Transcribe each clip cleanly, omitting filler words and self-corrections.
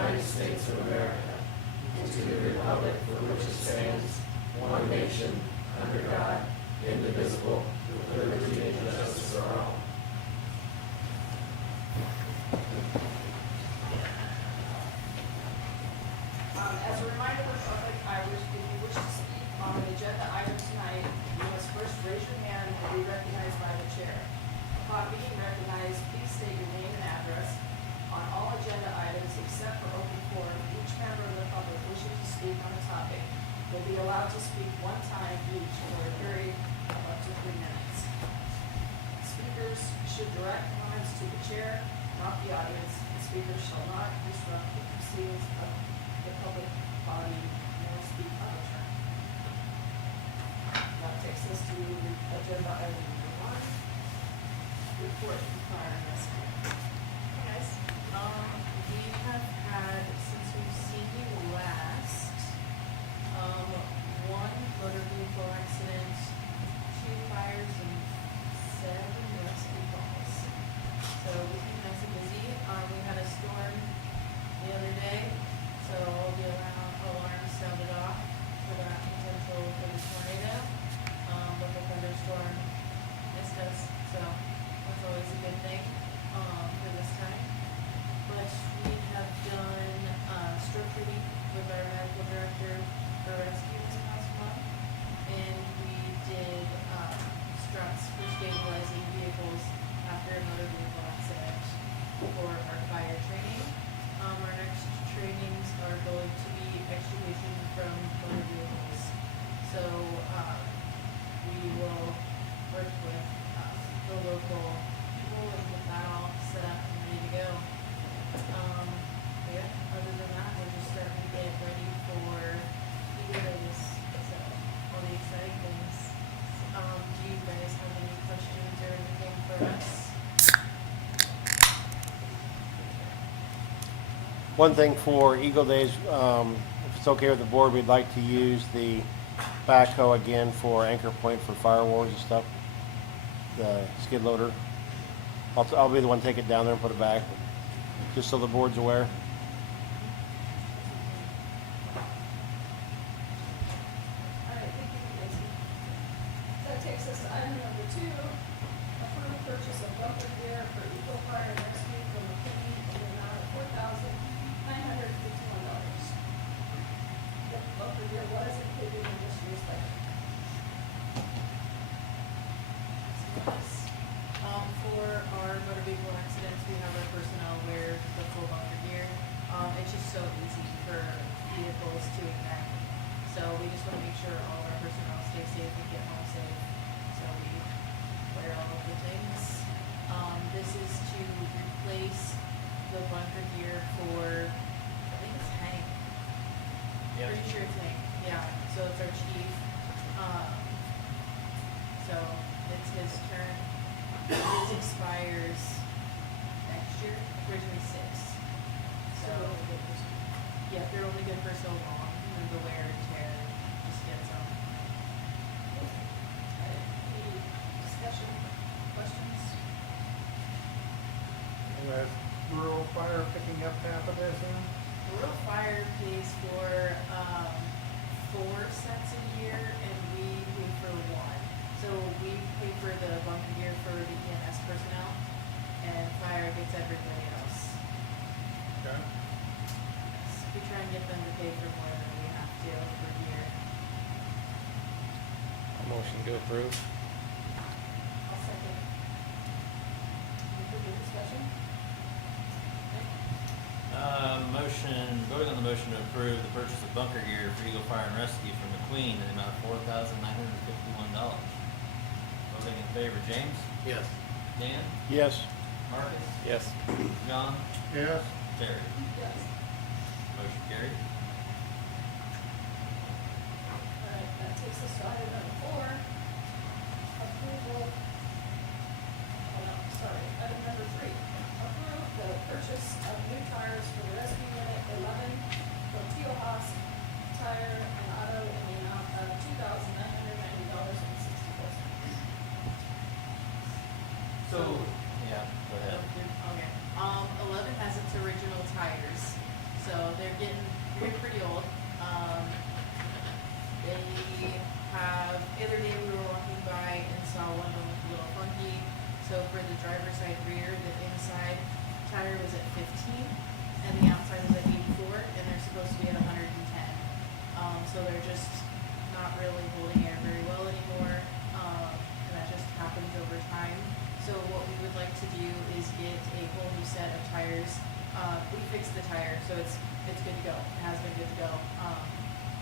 United States of America, and to the republic for which it stands, one nation, under God, indivisible, with liberty and justice for all. As a reminder to the public, if you wish to speak on an agenda item tonight, you must first raise your hand and be recognized by the chair. Upon being recognized, please state your name and address. On all agenda items except for open forum, each member of the public wishing to speak on a topic will be allowed to speak one time each for a period of up to 3 minutes. Speakers should direct comments to the chair, not the audience. The speakers shall not disrupt the proceedings of the public body nor speak out of turn. That takes us to agenda item number 1, report from fire and rescue. Hey guys, we have had, since we've seen you last, 1 motor vehicle accident, 2 fires, and 7 rescue calls. So we've been nice and busy. We had a storm the other day, so all the alarms sounded off for that potential for the tornado. But the thunderstorm missed us, so that's always a good thing for this time. But we have done stroke treating with our medical director for rescue this past month, and we did struts for stabilizing vehicles after a motor vehicle accident for our fire training. Our next trainings are going to be extrication from motor vehicles. So we will work with the local people and get that all set up and ready to go. But yeah, other than that, we're just starting to get ready for Eagle Days. So all the exciting things. Do you guys have any questions or anything for us? One thing for Eagle Days, if it's okay with the board, we'd like to use the backhoe again for anchor point for fire wars and stuff. The skid loader. I'll be the one to take it down there and put it back, just so the board's aware. All right, thank you, Casey. That takes us to item number 2, approve purchase of bumper gear for Eagle Fire and Rescue from the city in the amount of $4,951. The bumper gear was included in this year's budget. For our motor vehicle accidents, we have our personnel wear the full bunker gear. It's just so easy for vehicles to ignite. So we just want to make sure all of our personnel stay safe and get home safe. So we wear all of the things. This is to replace the bunker gear for, I think it's Hank. Yep. Pretty sure it's Hank. Yeah. So it's our chief. So it's his turn. His expires next year, 2026. So, yeah, they're only good for so long, and then the wear and tear just gets them. Any discussion, questions? With rural fire picking up half of this in? Rural Fire pays for 4 sets a year, and we pay for 1. So we pay for the bunker gear for the EMS personnel, and fire gets everybody else. Okay. We try and get them to pay for more than we have to per year. Motion to approve. I'll second. Any further discussion? Voting on the motion to approve the purchase of bunker gear for Eagle Fire and Rescue from McQueen in the amount of $4,951. Voting in favor, James? Yes. Dan? Yes. Marcus? Yes. John? Yes. Terry? Yes. Motion carried. All right, that takes us to item number 4, approval, item number 3, approve the purchase of new tires for the rescue unit 11 from Teal Haas Tire and Auto in the amount of $2,990.64. Yeah, go ahead. Okay. 11 has its original tires, so they're pretty old. They have, the other day we were walking by and saw one of them look a little funky. So for the driver's side rear, the inside tire was at 15 and the outside was at 84, and they're supposed to be at 110. So they're just not really holding air very well anymore, and that just happens over time. So what we would like to do is get a whole new set of tires. We fixed the tire, so it's good to go. It has been good to go.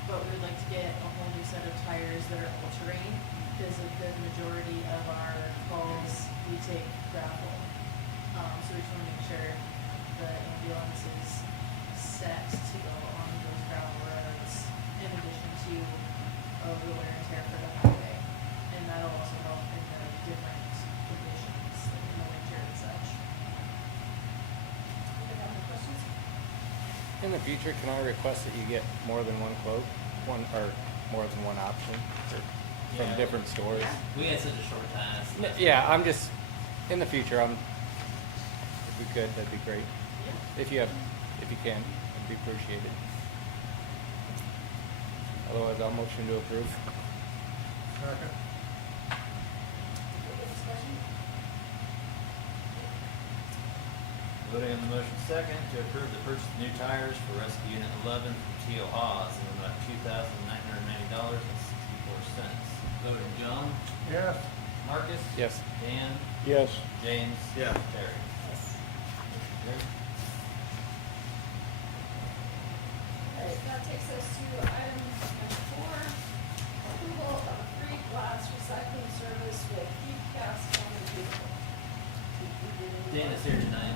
But we would like to get a whole new set of tires that are all-terrain, because the majority of our calls, we take gravel. So we just want to make sure the ambulance is set to go on those gravel roads, in addition to the wear and tear for the highway. And that'll also help in the different conditions, like in the winter and such. Anybody have any questions? In the future, can I request that you get more than one quote, or more than one option from Yeah. different stores? Yeah. We had such a short time. so that's- Yeah, I'm just, in the future, if we could, that'd be great. Yeah. If you can, it'd be appreciated. Otherwise, I'll motion to approve. Second. Any discussion? Voting on the motion second to approve the purchase of new tires for Rescue Unit 11 from T.O. Haas in the amount of $2,990.64. Voting John, Yes. Marcus? Yes. Dan? Yes. James? Yeah. Terry? Yes. Good. Alright, that takes us to item number 4, approval of a free glass recycling service with Heat Gas Family Vehicle. Dan is here tonight.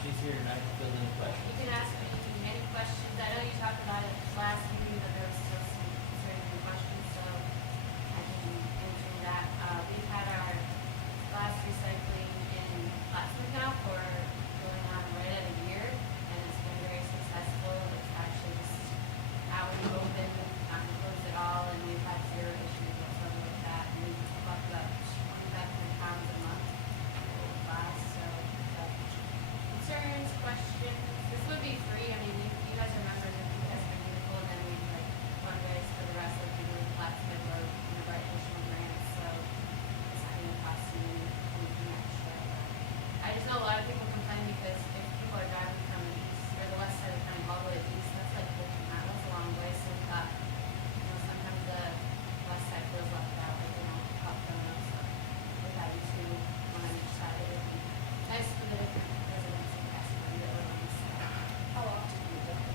She's here tonight to fill any questions. You can ask me any questions. I know you talked about it last meeting, but there was still some concerning questions, so I can answer that. We've had our glass recycling in Plattsburgh now for going on right at a year, and it's been very successful. It's actually just out in the open, not closed at all, and we've had zero issues whatsoever with that. And we've collected about 2,500 pounds a month of glass, so concerns, questions, this would be free, I mean, you guys are members of the guys are beautiful, and then we like fundraise for the rest of the people in Plattsburgh or write additional grants, so it's not gonna cost you anything extra. I just know a lot of people complain because if people are driving from the east, or the west side of town all the way to the east, that's like 50 miles, that's a long way, so we thought, sometimes the west side feels left out, like they don't help them out, so we thought you two, one on each side, it would be nice for the different residents in Casper that live on this side. How often do you do it?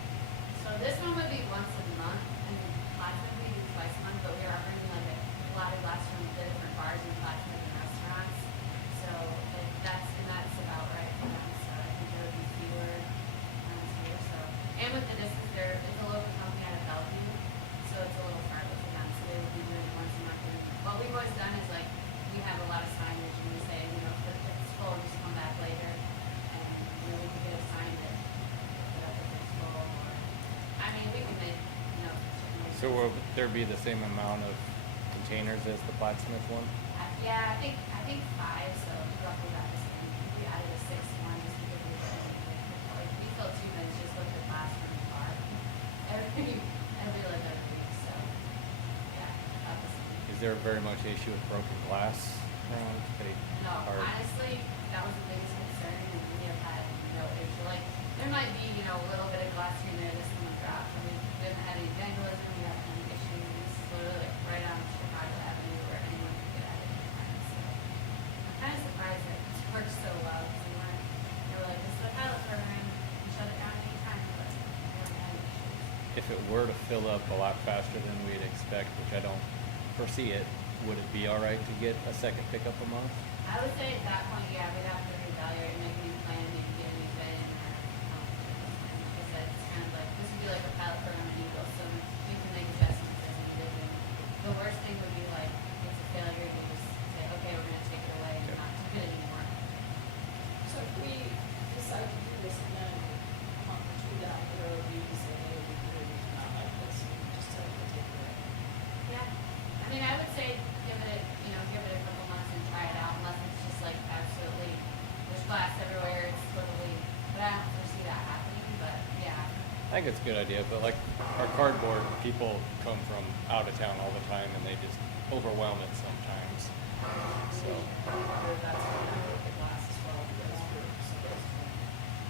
So this one would be once a month, and Plattsburgh we do twice a month, but we are bringing like a lot of glass from the different bars in Plattsburgh and restaurants. So that's about right for them, so I think there would be fewer times here, so. And with the distance, there is a local company out of Bellevue, so it's a little farther for them, so they would be doing it once a month. And what we've always done is like, we have a lot of signage and we say, if it's full, just come back later. And, we can get a sign that, put up if it's full, or, I mean, we can make, certainly. So will there be the same amount of containers as the Plattsmouth one? Yeah, I think 5, so roughly about the same. We added a 6th one just because we filled 2 minutes just with the glass from the bar. Every week, so, yeah, about the same. Is there very much issue with broken glass around? No, Or- honestly, that was the biggest concern, and we have had no issue. Like, there might be, a little bit of glass here and there that's gonna drop. I mean, we haven't had any vandalism, we haven't had any issues. It's literally like right on Chicago Avenue where anyone can get at it anytime, so. I'm kinda surprised that it's worked so well, because they were like, this is a pilot program, we shut it down anytime, but we haven't had any issues. If it were to fill up a lot faster than we'd expect, which I don't foresee it, would it be all right to get a second pickup a month? I would say at that point, yeah, we'd have to reevaluate and make a new plan, maybe get a new bid in there. And like I said, it's kind of like, this would be like a pilot program in Eagle, so we can make adjustments as needed. And the worst thing would be like, it's a failure, you just say, okay, we're gonna take it away and not do it anymore. So if we decide to do this and then a month or 2 down the road, we can say, hey, we really not like this, and we just tell you to take it away. Yeah, I mean, I would say give it a couple months and try it out, unless it's just like absolutely, there's glass everywhere, it's totally, but I don't foresee that happening. I think it's a good idea, but like our cardboard, people come from out of town all the time and they just overwhelm it sometimes. So, That's what I with the glass as well, because we're supposed to.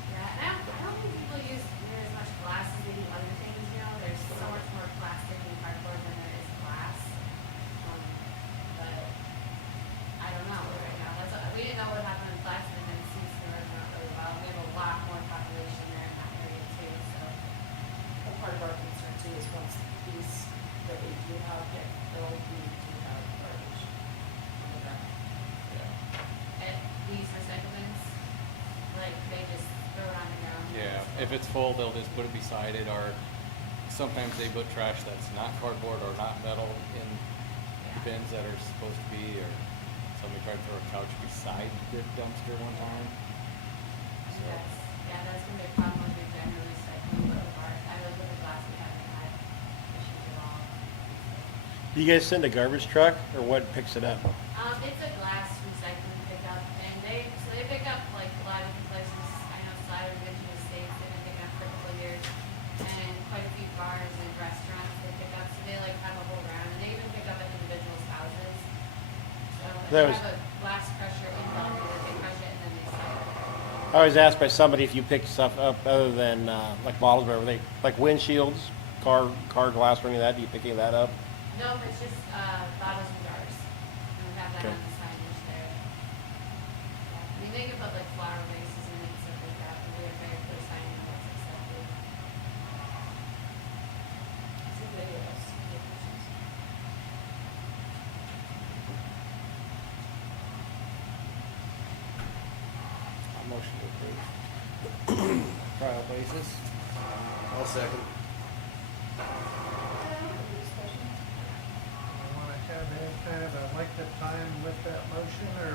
Yeah, and I don't think people use near as much glass as they do other things, you know, there's so much more plastic and cardboard than there is glass. But I don't know right now, we didn't know what happened in Claxton, and it seems to work out really well, we have a lot more population there in that area too, so. A part of our concern too is once these, that we do have, they'll be, do have garbage on the ground. yeah. At these recycle bins, like, they just throw it on the ground. Yeah, if it's full, they'll just put it beside it, or sometimes they put trash that's not cardboard or not metal in bins that are supposed to be, or somebody tried to throw a couch beside the dumpster one time. So, That's gonna be a problem with your general recycling, but with our, I live with the glass, we haven't had issues at all. Do you guys send a garbage truck, or what picks it up? It's a glass recycling pickup, and they pick up like a lot of different places. I know Slider Division Estates, they've been picking up for a couple of years, and quite a few bars and restaurants they pick up, so they like have a whole round, and they even pick up at individuals' houses. So if That they was- have a glass crusher in Bellevue, they crush it and then they sell it. I was asked by somebody if you pick stuff up other than like bottles, whatever they like windshields, car glass, or any of that. Do you pick any of that up? No, it's just bottles and jars. And we have that Okay. on the signage there. Yeah. I mean, they can put like flower vases in it and stuff like that, but we're very clear signing of what's accepted. See if anybody else has any questions? a motion to approve. Trial basis. I'll second. Discussion? I wanna have kind of a length of time with that motion, or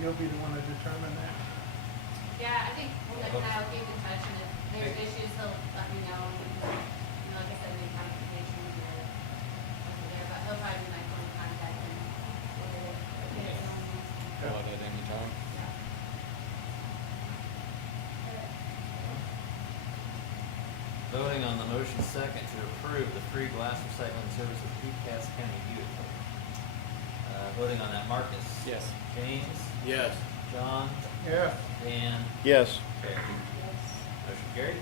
you'll be the one to determine that? Yeah, I think like I'll keep in touch, and if there's issues, he'll let me know. And, you know, like I said, make modifications or over there, but he'll probably be my phone contact and we'll get it. Fill it at any time. Yeah. Voting on the motion second to approve the free glass recycling service of PCAS County Youth. Voting on that, Marcus? Yes. James? Yes. John? Yeah. Dan? Yes. Carrie? Motion carried.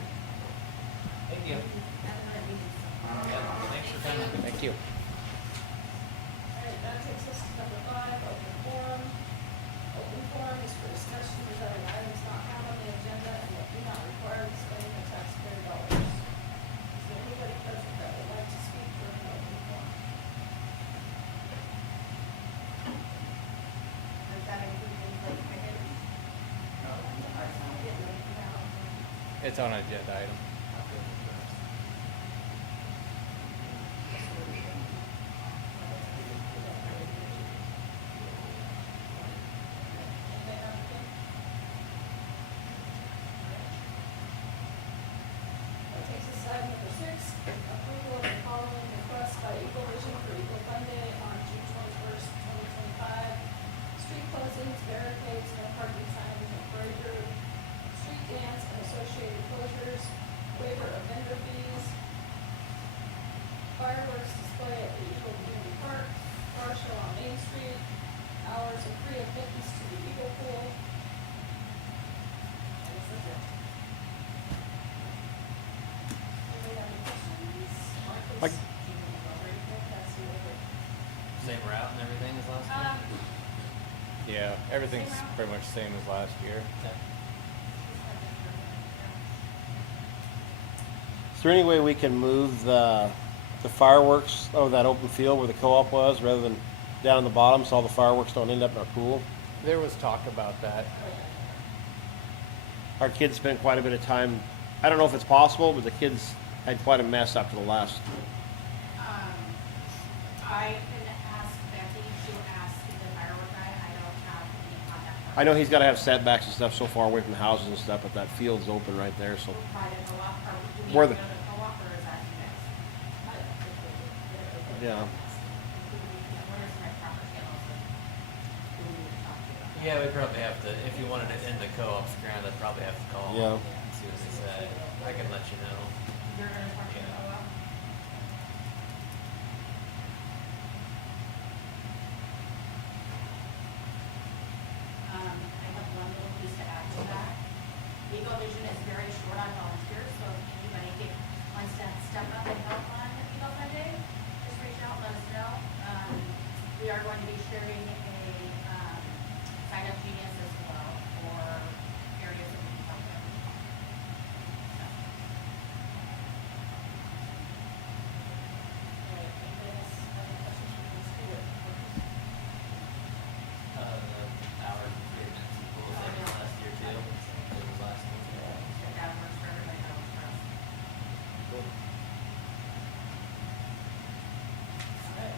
Thank you. Yeah, thanks for coming. Thank you. Alright, that takes us to number 5, open forum. Open forum is for discussion regarding items not found on the agenda and that do not require the spending of taxpayer dollars. Is there anybody present that would like to speak for an open forum? Does that include things like cricket? It's on an agenda item. That takes us to item number 6, approval of the following request by Eagle Vision for Eagle Fun Day on June 21st, 2025. Street closings, barricades, no parking signs, and breaker, street dance and associated closures, waiver of vendor fees, fireworks display at the Eagle Community Park, car show on Main Street, hours of free admittance to the Eagle Pool. I guess that's it. Anybody have any questions? Marcus, Like- do you want to go right there? That's the way Same route and everything as last that- time? Yeah, everything's pretty much the same as last year. Okay. Is there any way we can move the fireworks over that open field where the co-op was, rather than down in the bottom, so all the fireworks don't end up in our pool? There was talk about that. Our kids spent quite a bit of time. I don't know if it's possible, but the kids had quite a mess after the last. I can ask Becky to ask the firework guy, I don't have any contact. I know he's got to have setbacks and stuff so far away from the houses and stuff, but that field's open right there, so. By the co-op, or do we Where go the- to the co-op, or is that you guys? Yeah. Where's my proper channels of who we would talk to? Yeah, we probably have to, if you wanted it in the co-op's ground, I'd probably have to call Yeah. them and see what they say. I can let you know. You're gonna talk to Yeah. Noah? I have one little piece to add to that. Eagle Vision is very short on volunteers, so if anybody wants to step up and help on Eagle Fun Day, just reach out, let us know. We are going to be sharing a, sign up genius as well for areas that we can help with. So. Right, anybody else have any questions for Ms. Stewart? The hour agreement, what was that last year too? It was last one. If that works for everybody, that works for us. Cool. Alright.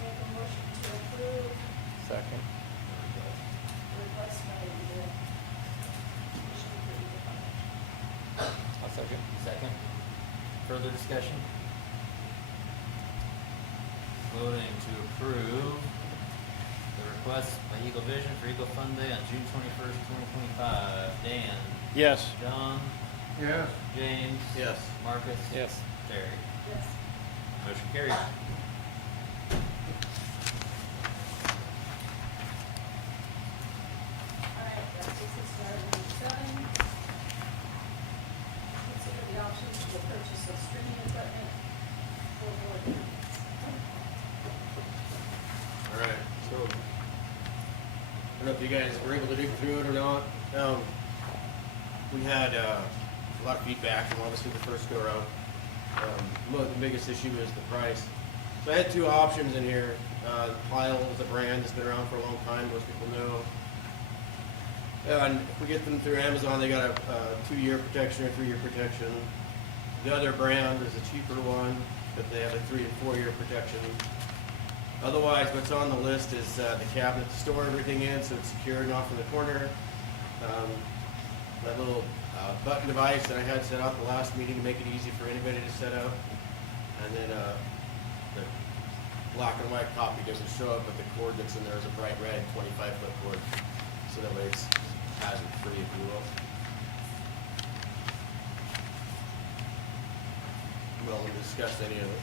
Make a motion to approve Second. the request by the Commission for Eagle Fund Day. I'll second. Second. Further discussion? Voting to approve the request by Eagle Vision for Eagle Fun Day on June 21st, 2025. Dan? Yes. John? Yes. James? Yes. Marcus? Yes. Terry? Yes. Motion carries. Alright, that takes us to item number 7. Consider the options for the purchase of streaming equipment for board meetings. All right, so, I don't know if you guys were able to dig through it or not. We had a lot of feedback from obviously the first go around. The biggest issue is the price. So I had two options in here. Pile is a brand that's been around for a long time, most people know. And if we get them through Amazon, they got a 2-year protection or 3-year protection. The other brand is a cheaper one, but they have a 3 and 4-year protection. Otherwise, what's on the list is the cabinet to store everything in, so it's secured off in the corner. That little button device that I had set up the last meeting to make it easy for anybody to set up. And then the black and white copy doesn't show up, but the cord that's in there is a bright red 25-foot cord. So that way it's hazard free, if you will. Well, we'll discuss any of it.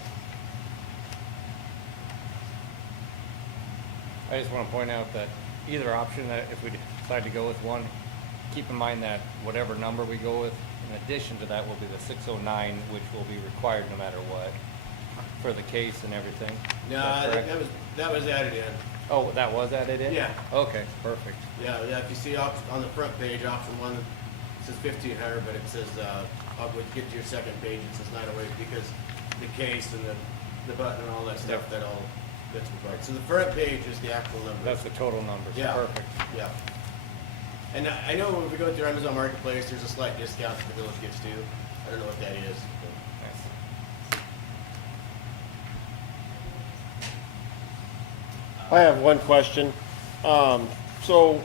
I just want to point out that either option, that if we decide to go with one, keep in mind that whatever number we go with, in addition to that will be the 609, which will be required no matter what, for the case and everything. Is No, that correct? that was added in. Oh, that was added in? Yeah. Okay, perfect. Yeah, if you see on the front page, option 1, it says 1,500, but it says, when you get to your second page, it says 908, because the case and the button and all that stuff, Yep. that's required. So the front page is the actual number. That's the total numbers. Yeah. Perfect. Yeah. And I know if we go through Amazon Marketplace, there's a slight discount that the village gets too. I don't know what that is. Nice. I have one question. So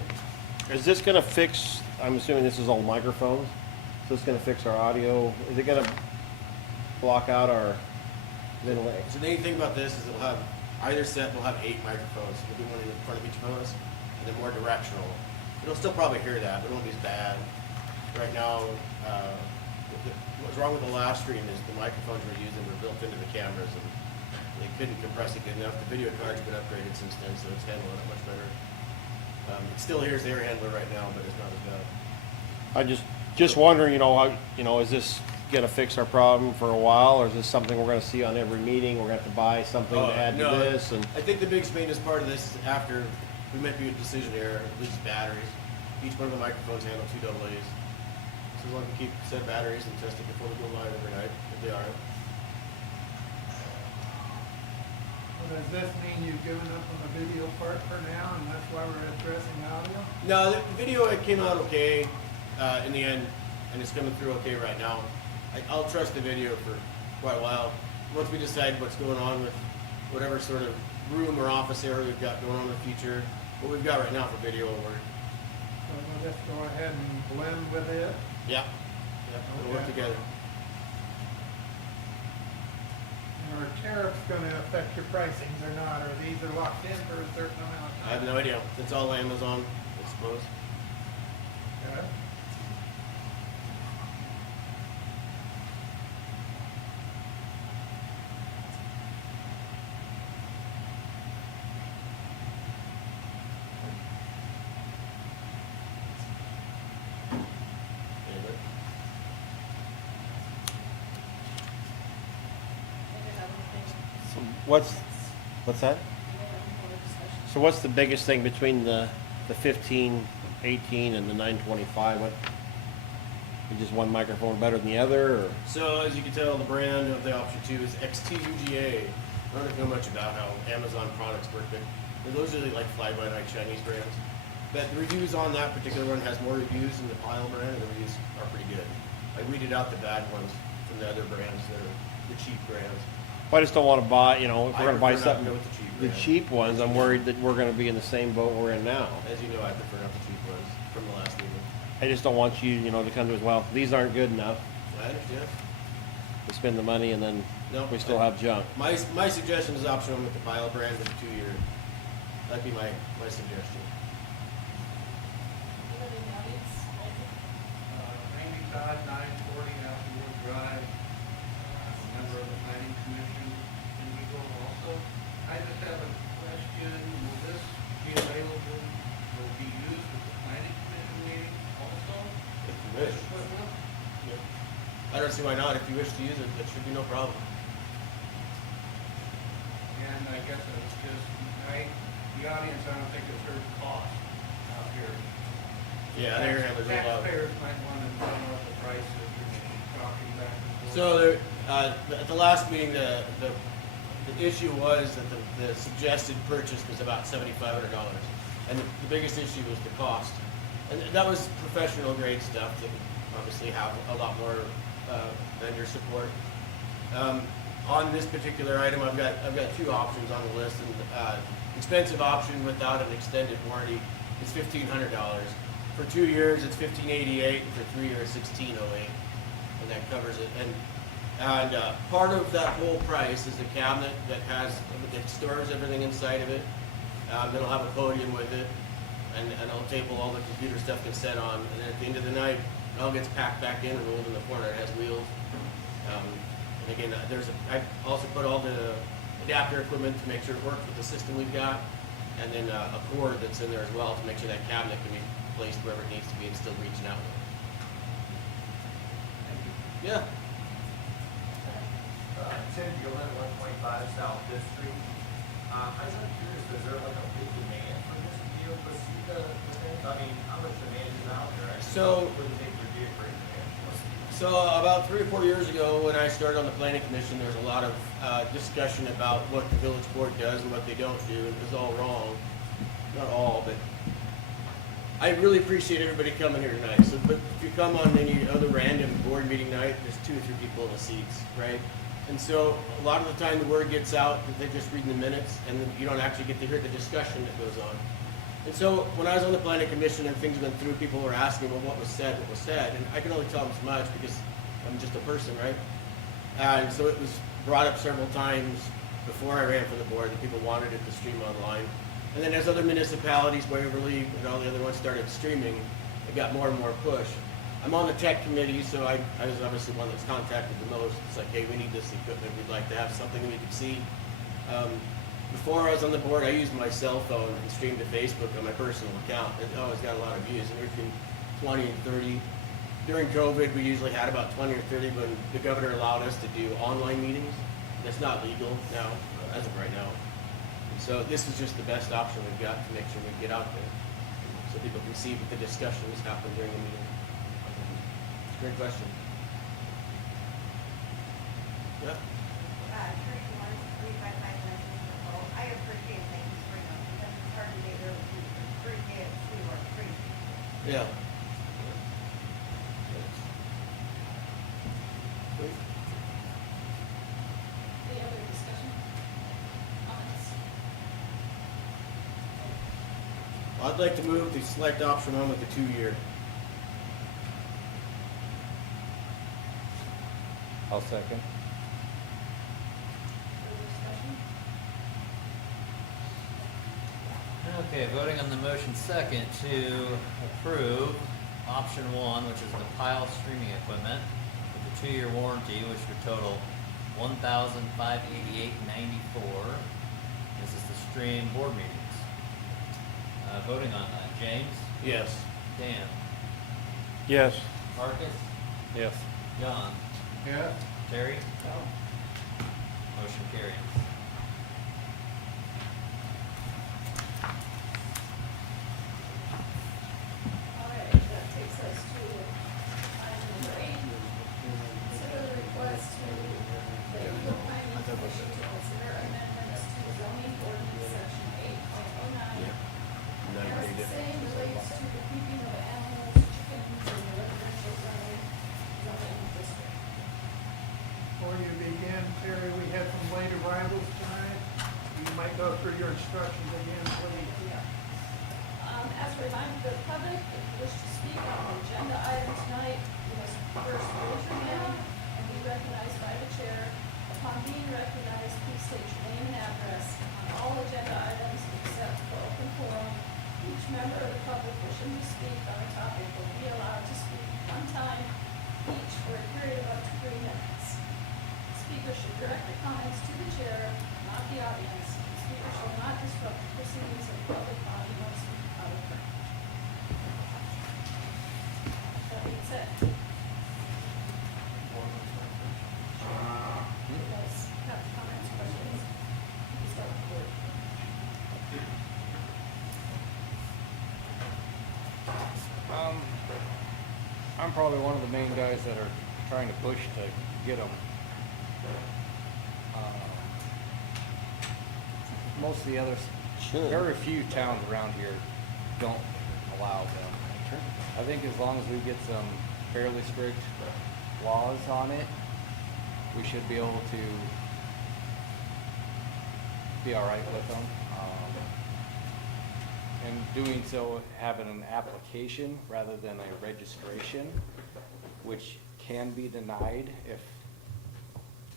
is this gonna fix, I'm assuming this is all microphones? Is this gonna fix our audio? Is it gonna block out our ventilation? So the neat thing about this is it'll have, either set will have 8 microphones. There'll be one in front of each one of us, and then more directional. It'll still probably hear that, but it won't be as bad. Right now, what's wrong with the last stream is the microphones we're using were built into the cameras, and they couldn't compress it good enough. The video card's been upgraded since then, so it's handling it much better. It still hears the air handler right now, but it's not as bad. I just wondering, is this gonna fix our problem for a while, or is this something we're gonna see on every meeting? We're gonna have to buy something to add to No, this, and I think the biggest maintenance part of this is after we might be a decision here, at least batteries. Each one of the microphones handle 2 AA's. So as long as we keep said batteries and test it before we go live every night, if they are. Well, does this mean you've given up on the video part for now, and that's why we're addressing audio? No, the video, it came out okay in the end, and it's coming through okay right now. I'll trust the video for quite a while. Once we decide what's going on with whatever sort of room or office area we've got going on in the future, what we've got right now for video will work. So we'll just go ahead and blend with it. Yeah. Yep, it'll work Okay. together. And are tariffs gonna affect your pricings or not, or these are locked in for a certain amount of I have time? no idea. It's all Amazon, I suppose. Okay. what's that? We have any more discussion? So what's the biggest thing between the 1518 and the 925? What, is just one microphone better than the other, or? So as you can tell, the brand of the option 2 is XT-UGA. I don't know much about how Amazon products work, but they're usually like fly-by-night Chinese brands. But the reviews on that particular one has more reviews than the Pile brand, and the reviews are pretty good. I weeded out the bad ones from the other brands that are the cheap brands. I just don't want to buy, you know, if I we're going to buy prefer not to something, go with the cheap the brand. cheap ones, I'm worried that we're going to be in the same boat we're in now. As you know, I prefer not the cheap ones from the last meeting. I just don't want you, you know, to come to us, well, these aren't good enough. I understand. We spend the money and then No, we still have junk. My suggestion is option 1 with the Pile brand with the 2-year. That'd be my suggestion. Anybody in the audience? Randy Todd, 940 Applewood Drive. I'm a member of the planning commission in Eagle also. I just have a question. Will this be available, will be used at the planning commission meeting also? If you wish. Equipment? I don't see why not. If you wish to use it, that should be no problem. And I guess it's just, the audience, I don't think has heard the cost out here. Yeah, they're handlers are low. Taxpayers might want to know what the price is, you're talking back and forth. So there, at the last meeting, the issue was that the suggested purchase was about $7,500, and the biggest issue was the cost, and that was professional grade stuff that would obviously have a lot more vendor support. On this particular item, I've got 2 options on the list, and expensive option without an extended warranty is $1,500. For 2 years, it's $1,588, and for 3 years, $1,608, and that covers it. And part of that whole price is the cabinet that stores everything inside of it. It'll have a podium with it, and a table all the computer stuff gets set on. And then at the end of the night, it all gets packed back in and rolled in the corner. It has wheels. And again, I also put all the adapter equipment to make sure it works with the system we've got, and then a cord that's in there as well to make sure that cabinet can be placed wherever it needs to be and still reaching out. Yeah. Tim Gillen, 125 South Fifth Street. I was curious, is there like a big demand for this to be able to see the things? I mean, how much demand is out there? So- Wouldn't think there'd be a great demand for it. So about 3 or 4 years ago, when I started on the planning commission, there was a lot of discussion about what the village board does and what they don't do, and it was all wrong. Not all, but I really appreciate everybody coming here tonight. So, but if you come on any other random board meeting night, there's 2 or 3 people in the seats, right? And so a lot of the time the word gets out that they're just reading the minutes, and then you don't actually get to hear the discussion that goes on. And so when I was on the planning commission and things went through, people were asking, well, what was said, and I can only tell them so much because I'm just a person, right? And so it was brought up several times before I ran for the board that people wanted it to stream online. And then as other municipalities, Waverly and all the other ones started streaming, it got more and more push. I'm on the tech committee, so I was obviously one that's contacted the most. It's like, hey, we need this equipment. We'd like to have something we could see. Before I was on the board, I used my cell phone and streamed to Facebook on my personal account. It always got a lot of views, and between 20 and 30. During COVID, we usually had about 20 or 30 when the governor allowed us to do online meetings. That's not legal now, as of right now. So this is just the best option we've got to make sure we get out there, so people can see what the discussions happen during the meeting. Great question. Yeah. Terry Lawrence, 355 Lexington Road. I appreciate that you bring up, because it's hard to get there with 3 kids who are free. Yeah. Any other discussion? Comments? Well, I'd like to move to select option 1 with the 2-year. I'll second. Further discussion? Okay, voting on the motion second to approve option 1, which is the Pile streaming equipment with a 2-year warranty, which would total $1,588.94. This is to stream board meetings. Voting on that, James, Yes. Dan, Yes. Marcus, Yes. John, Yeah? Terry. Motion carries. instructions again, please. As a reminder to the public, if you wish to speak on an agenda item tonight, you must first raise your hand and be recognized by the chair. Upon being recognized, please state your name and address on all agenda items except for open forum. Each member of the public wishing to speak on a topic will be allowed to speak one time each for a period of up to 3 minutes. Speakers should direct their comments to the chair, not the audience. Speakers shall not disrupt the proceedings of the public body once out of turn. That being said, you guys have comments, questions? You start with Cory. I'm probably one of the main guys that are trying to push to get them. Most of the others, very few towns around here don't allow them. I think as long as we get some fairly strict laws on it, we should be able to be all right with them. And doing so, having an application rather than a registration, which can be denied if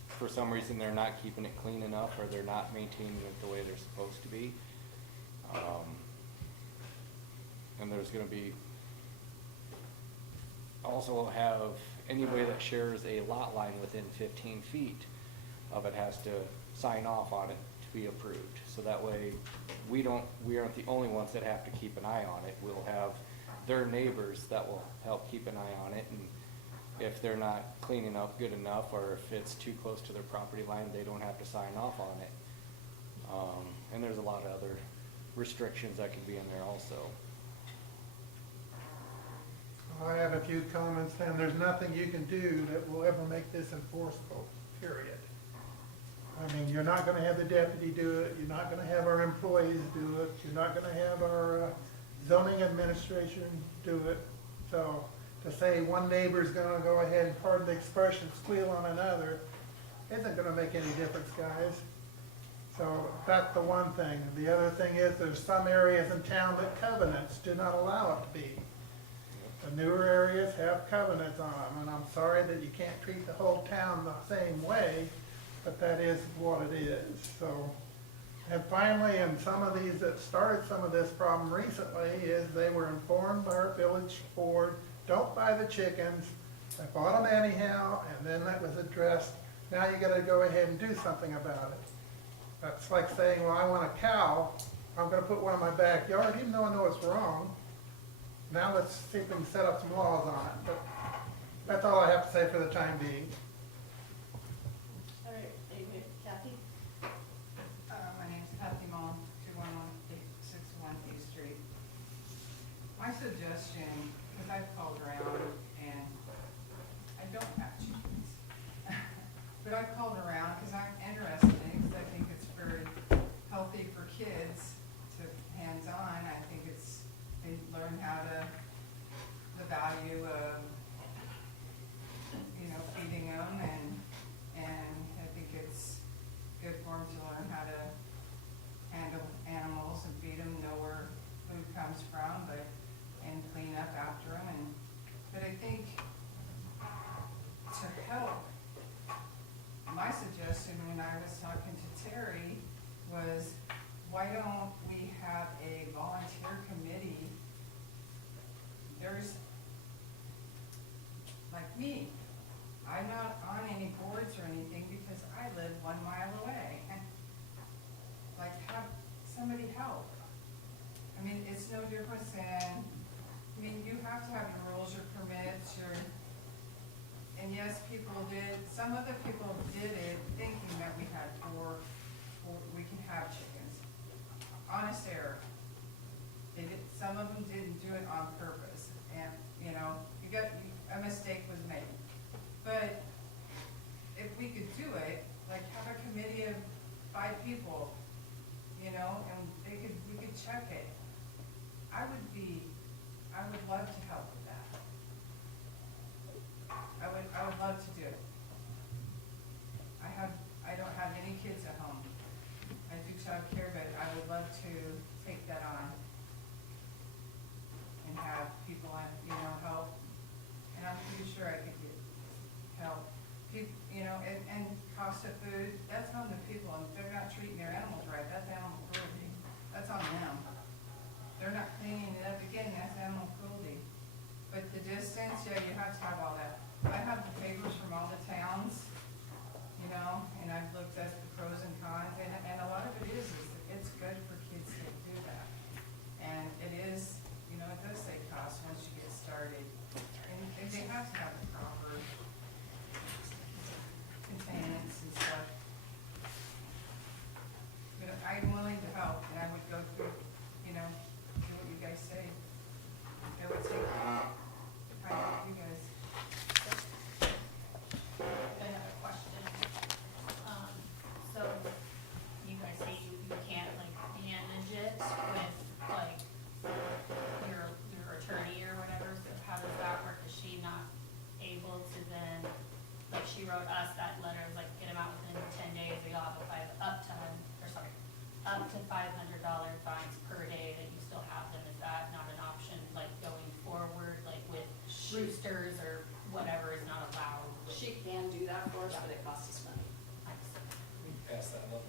for some reason they're not keeping it clean enough or they're not maintaining it the way they're supposed to be. And there's gonna be, also have anybody that shares a lot line within 15 feet of it has to sign off on it to be approved. So that way, we aren't the only ones that have to keep an eye on it. We'll have their neighbors that will help keep an eye on it, and if they're not cleaning up good enough, or if it's too close to their property line, they don't have to sign off on it. And there's a lot of other restrictions that can be in there also. I have a few comments, and there's nothing you can do that will ever make this enforceable, period. I mean, you're not gonna have the deputy do it, you're not gonna have our employees do it, you're not gonna have our zoning administration do it. So to say one neighbor's gonna go ahead and, pardon the expression, squeal on another, isn't gonna make any difference, guys. So that's the one thing. The other thing is, there's some areas in town that covenants do not allow it to be. The newer areas have covenants on them, and I'm sorry that you can't treat the whole town the same way, but that is what it is. So, and finally, and some of these that started some of this problem recently, is they were informed by our village board, don't buy the chickens. I bought them anyhow, and then that was addressed. Now you gotta go ahead and do something about it. That's like saying, well, I want a cow, I'm gonna put one in my backyard, even though I know it's wrong. Now let's see if we can set up some laws on it, but that's all I have to say for the time being. All right, Kathy? My name's Kathy Mull, 21161 East Street. My suggestion, because I've called around and I don't have chickens, but I've called around because I'm interested in it, because I think it's very healthy for kids to hands-on. I think they learn how to, the value of, feeding them, and I think it's good for them to learn how to handle animals and feed them, know where food comes from, and clean up after them. But I think to help, my suggestion when I was talking to Terry was, why don't we have a volunteer committee? There's, like me, I'm not on any boards or anything because I live 1 mile away. And like, have somebody help. I mean, it's no different than, you have to have your rules, your permits, and yes, some other people did it thinking that we had we can have chickens. Honest error. Some of them didn't do it on purpose, and, a mistake was made. But if we could do it, like have a committee of 5 people, and we could check it. I would love to help with that. I would love to do it. I don't have any kids at home. I do child care, but I would love wrote us that letter, it was like, get them out within 10 days, we all have up to $500 fines per day that you still have them. Is that not an option, like going forward, like with roosters or whatever is not allowed? with- She can do that for us, but it costs us money. Pass that level.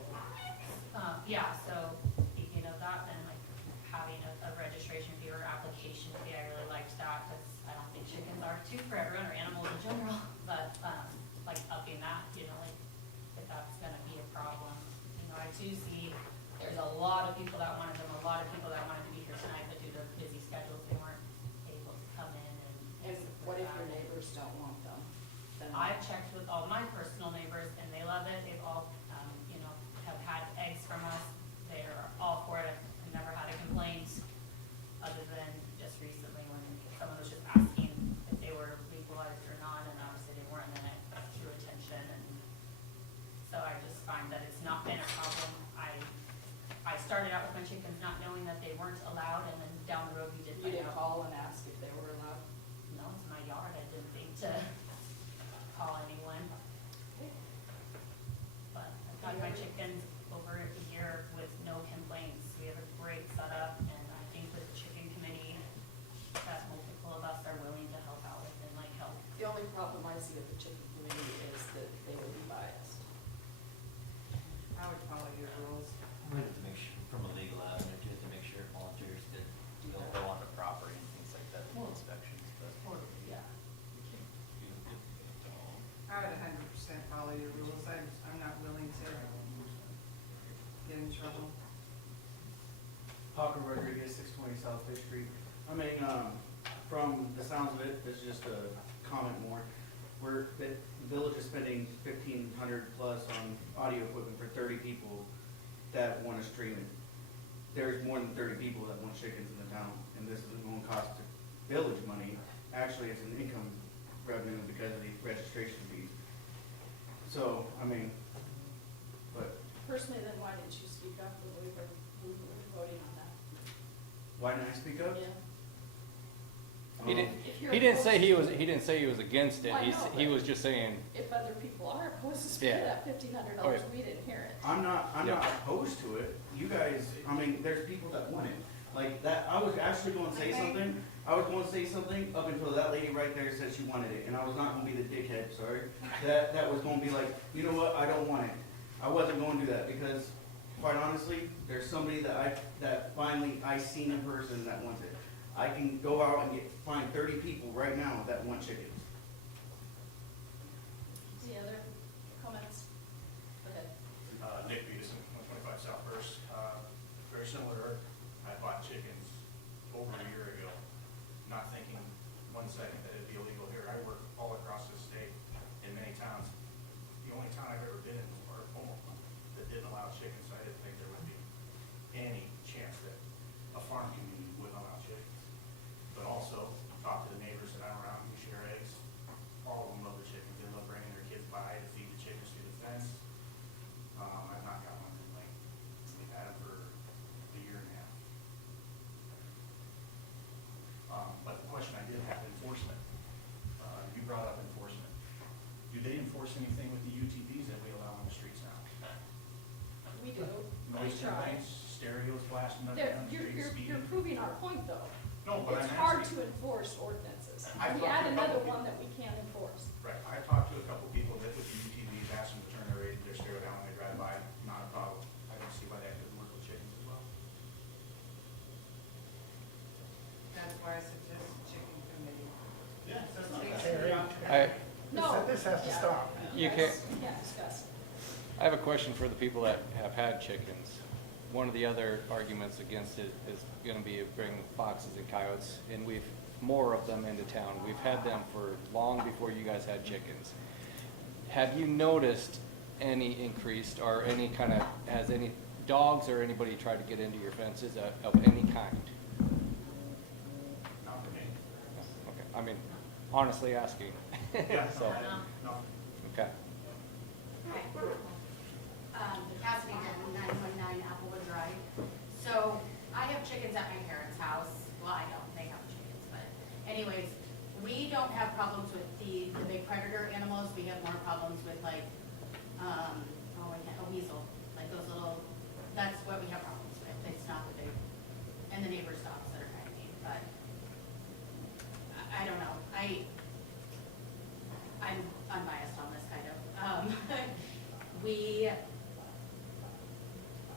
Yeah, so speaking of that, then like having a registration fee or application fee, I really liked that, because I don't think chickens are too for everyone, or animals in general, but, like upping that, you know, like, if that's gonna be a problem. You know, I do see, there's a lot of people that wanted them, a lot of people that wanted to be here tonight, but due to busy schedules, they weren't able to come in and. And what if your neighbors don't want them? Then I've checked with all my personal neighbors and they love it. They've all, you know, have had eggs from us. They're all for it. I've never had a complaint other than just recently when someone was just asking if they were legalized or not, and obviously they weren't, and then it drew attention. And so I just find that it's not been a problem. I started out with my chickens not knowing that they weren't allowed, and then down the road we did you find didn't out. call and ask if they were allowed? No, it's my yard. I didn't think to call anyone. But I've got my chickens over a year with no complaints. We have a great setup, and I think with the chicken committee, that multiple of us are willing to help out with and like help. The only problem I see with the chicken committee is that they will be biased. I would follow your rules. We have to make sure, from a legal avenue too, to make sure volunteers could go on the property and things like that, with inspections, but. Yeah. I would 100% follow your rules. I'm not willing to get in trouble. Paco Rodriguez, 620 South Fifth Street. I mean, from the sounds of it, this is just a comment more. The village is spending $1,500 plus on audio equipment for 30 people that want to stream it. There's more than 30 people that want chickens in the town, and this isn't going to cost the village money. Actually, it's an income revenue because of the registration fees. So, I mean, but Personally, then why didn't you speak up when we were voting on that? why didn't I speak up? Yeah. He didn't, If you're he didn't say he was, opposed to he didn't say he was against it. Well, I know, He but- was just saying, If other people are opposed to spending Yeah. that $1,500, Oh, yeah. we didn't hear it. I'm not Yeah. opposed to it. You guys, I mean, there's people that want it. Like that, I was actually going to say Okay. something. I was going to say something up until that lady right there said she wanted it. And I was not going to be the dickhead, sorry. That was going to be like, you know what, I don't want it. I wasn't going to do that because, quite honestly, there's somebody that finally I seen in person that wants it. I can go out and find 30 people right now that want chickens. Any other comments? Okay. Nick Peterson, 125 South First. Very similar. I bought chickens over a year ago, not thinking one second that it'd be illegal here. I work all across the state in many towns. The only town I've ever been in was Oklahoma that didn't allow chickens, so I didn't think there would be any chance that a farm community would allow chickens. But also, talk to the neighbors that I'm around who share eggs. All of them love their chickens. They love bringing their kids by to feed the chickens through the fence. I've not got one complaint. We've had them for a year and a half. But the question I did have, enforcement. You brought up enforcement. Do they enforce anything with the UTVs that we allow on the streets now? We do. Noise We try. complaints, stereos blasting up There, down the street, you're speeding? proving our point, though. No, but It's I'm hard asking. to enforce ordinances. I've We talked add to a another couple one that we can't enforce. Right, I talked to a couple people that with the UTVs, asked them to turn their stereo down when they drive by, not a problem. I don't see why that couldn't work with chickens as well. That's why I suggest a chicken committee. Yeah, that's not Takes bad. it off. No. This has to Yeah. stop. You That's- We can't discuss it. I have a question for the people that have had chickens. One of the other arguments against it is gonna be bringing foxes and coyotes, and we've, more of them into town. We've had them for long before you guys had chickens. Have you noticed any increased or any kind of, has any dogs or anybody tried to get into your fences of any kind? Not for me. Okay, I mean, honestly asking. Yeah, So, no. okay. Cassidy Denton, 919 Applewood Drive. So I have chickens at my parents' house. Well, I don't, they have chickens, but anyways, we don't have problems with the big predator animals, we have more problems with like, a weasel, like those little, that's what we have problems with, it's not the big, and the neighbor's dogs that are kind of mean, but I don't know, I'm unbiased on this kind of,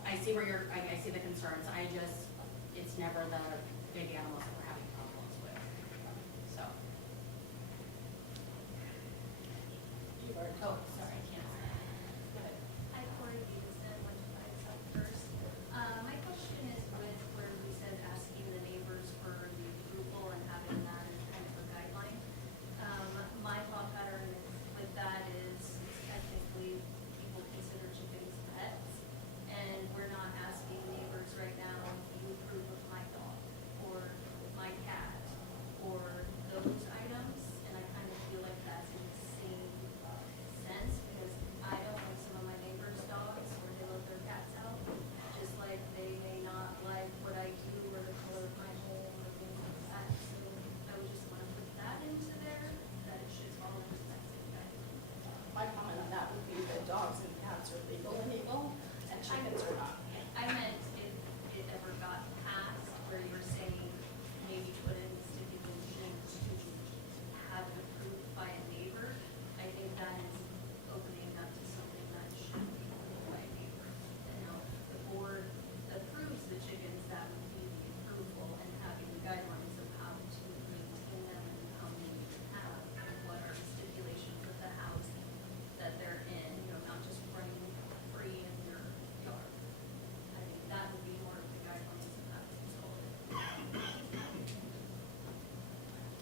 I see where I see the concerns, it's never the big animals that we're having problems with, so. Oh, sorry, I can't. Go ahead. Hi, Corey Davidson, 125 South First. My question is with where we said asking the neighbors for the approval and having that as kind of a guideline. My thought pattern with that is technically people consider chickens pets, and we're not asking neighbors right now, do you approve of my dog or my cat or those items? And I kind of feel like that's in the same sense, because I don't like some of my neighbors' dogs or they let their cats out, just like they may not like what I do or the color of my home or things like that. So I would just want to put that into there, that it should fall into that same guideline. My comment on that would be that dogs and cats are legal and and chickens are not. I meant if it ever got passed where you were saying maybe put in stipulation to have it approved by a neighbor, I think that is opening up to something that should be approved by a neighbor. And now if the board approves the chickens, that would be the approval and having the guidelines of how to maintain them and how many you can have and what are the stipulations of the house that they're in, not just running free in your yard. I think that would be more of the guidelines of how it's called.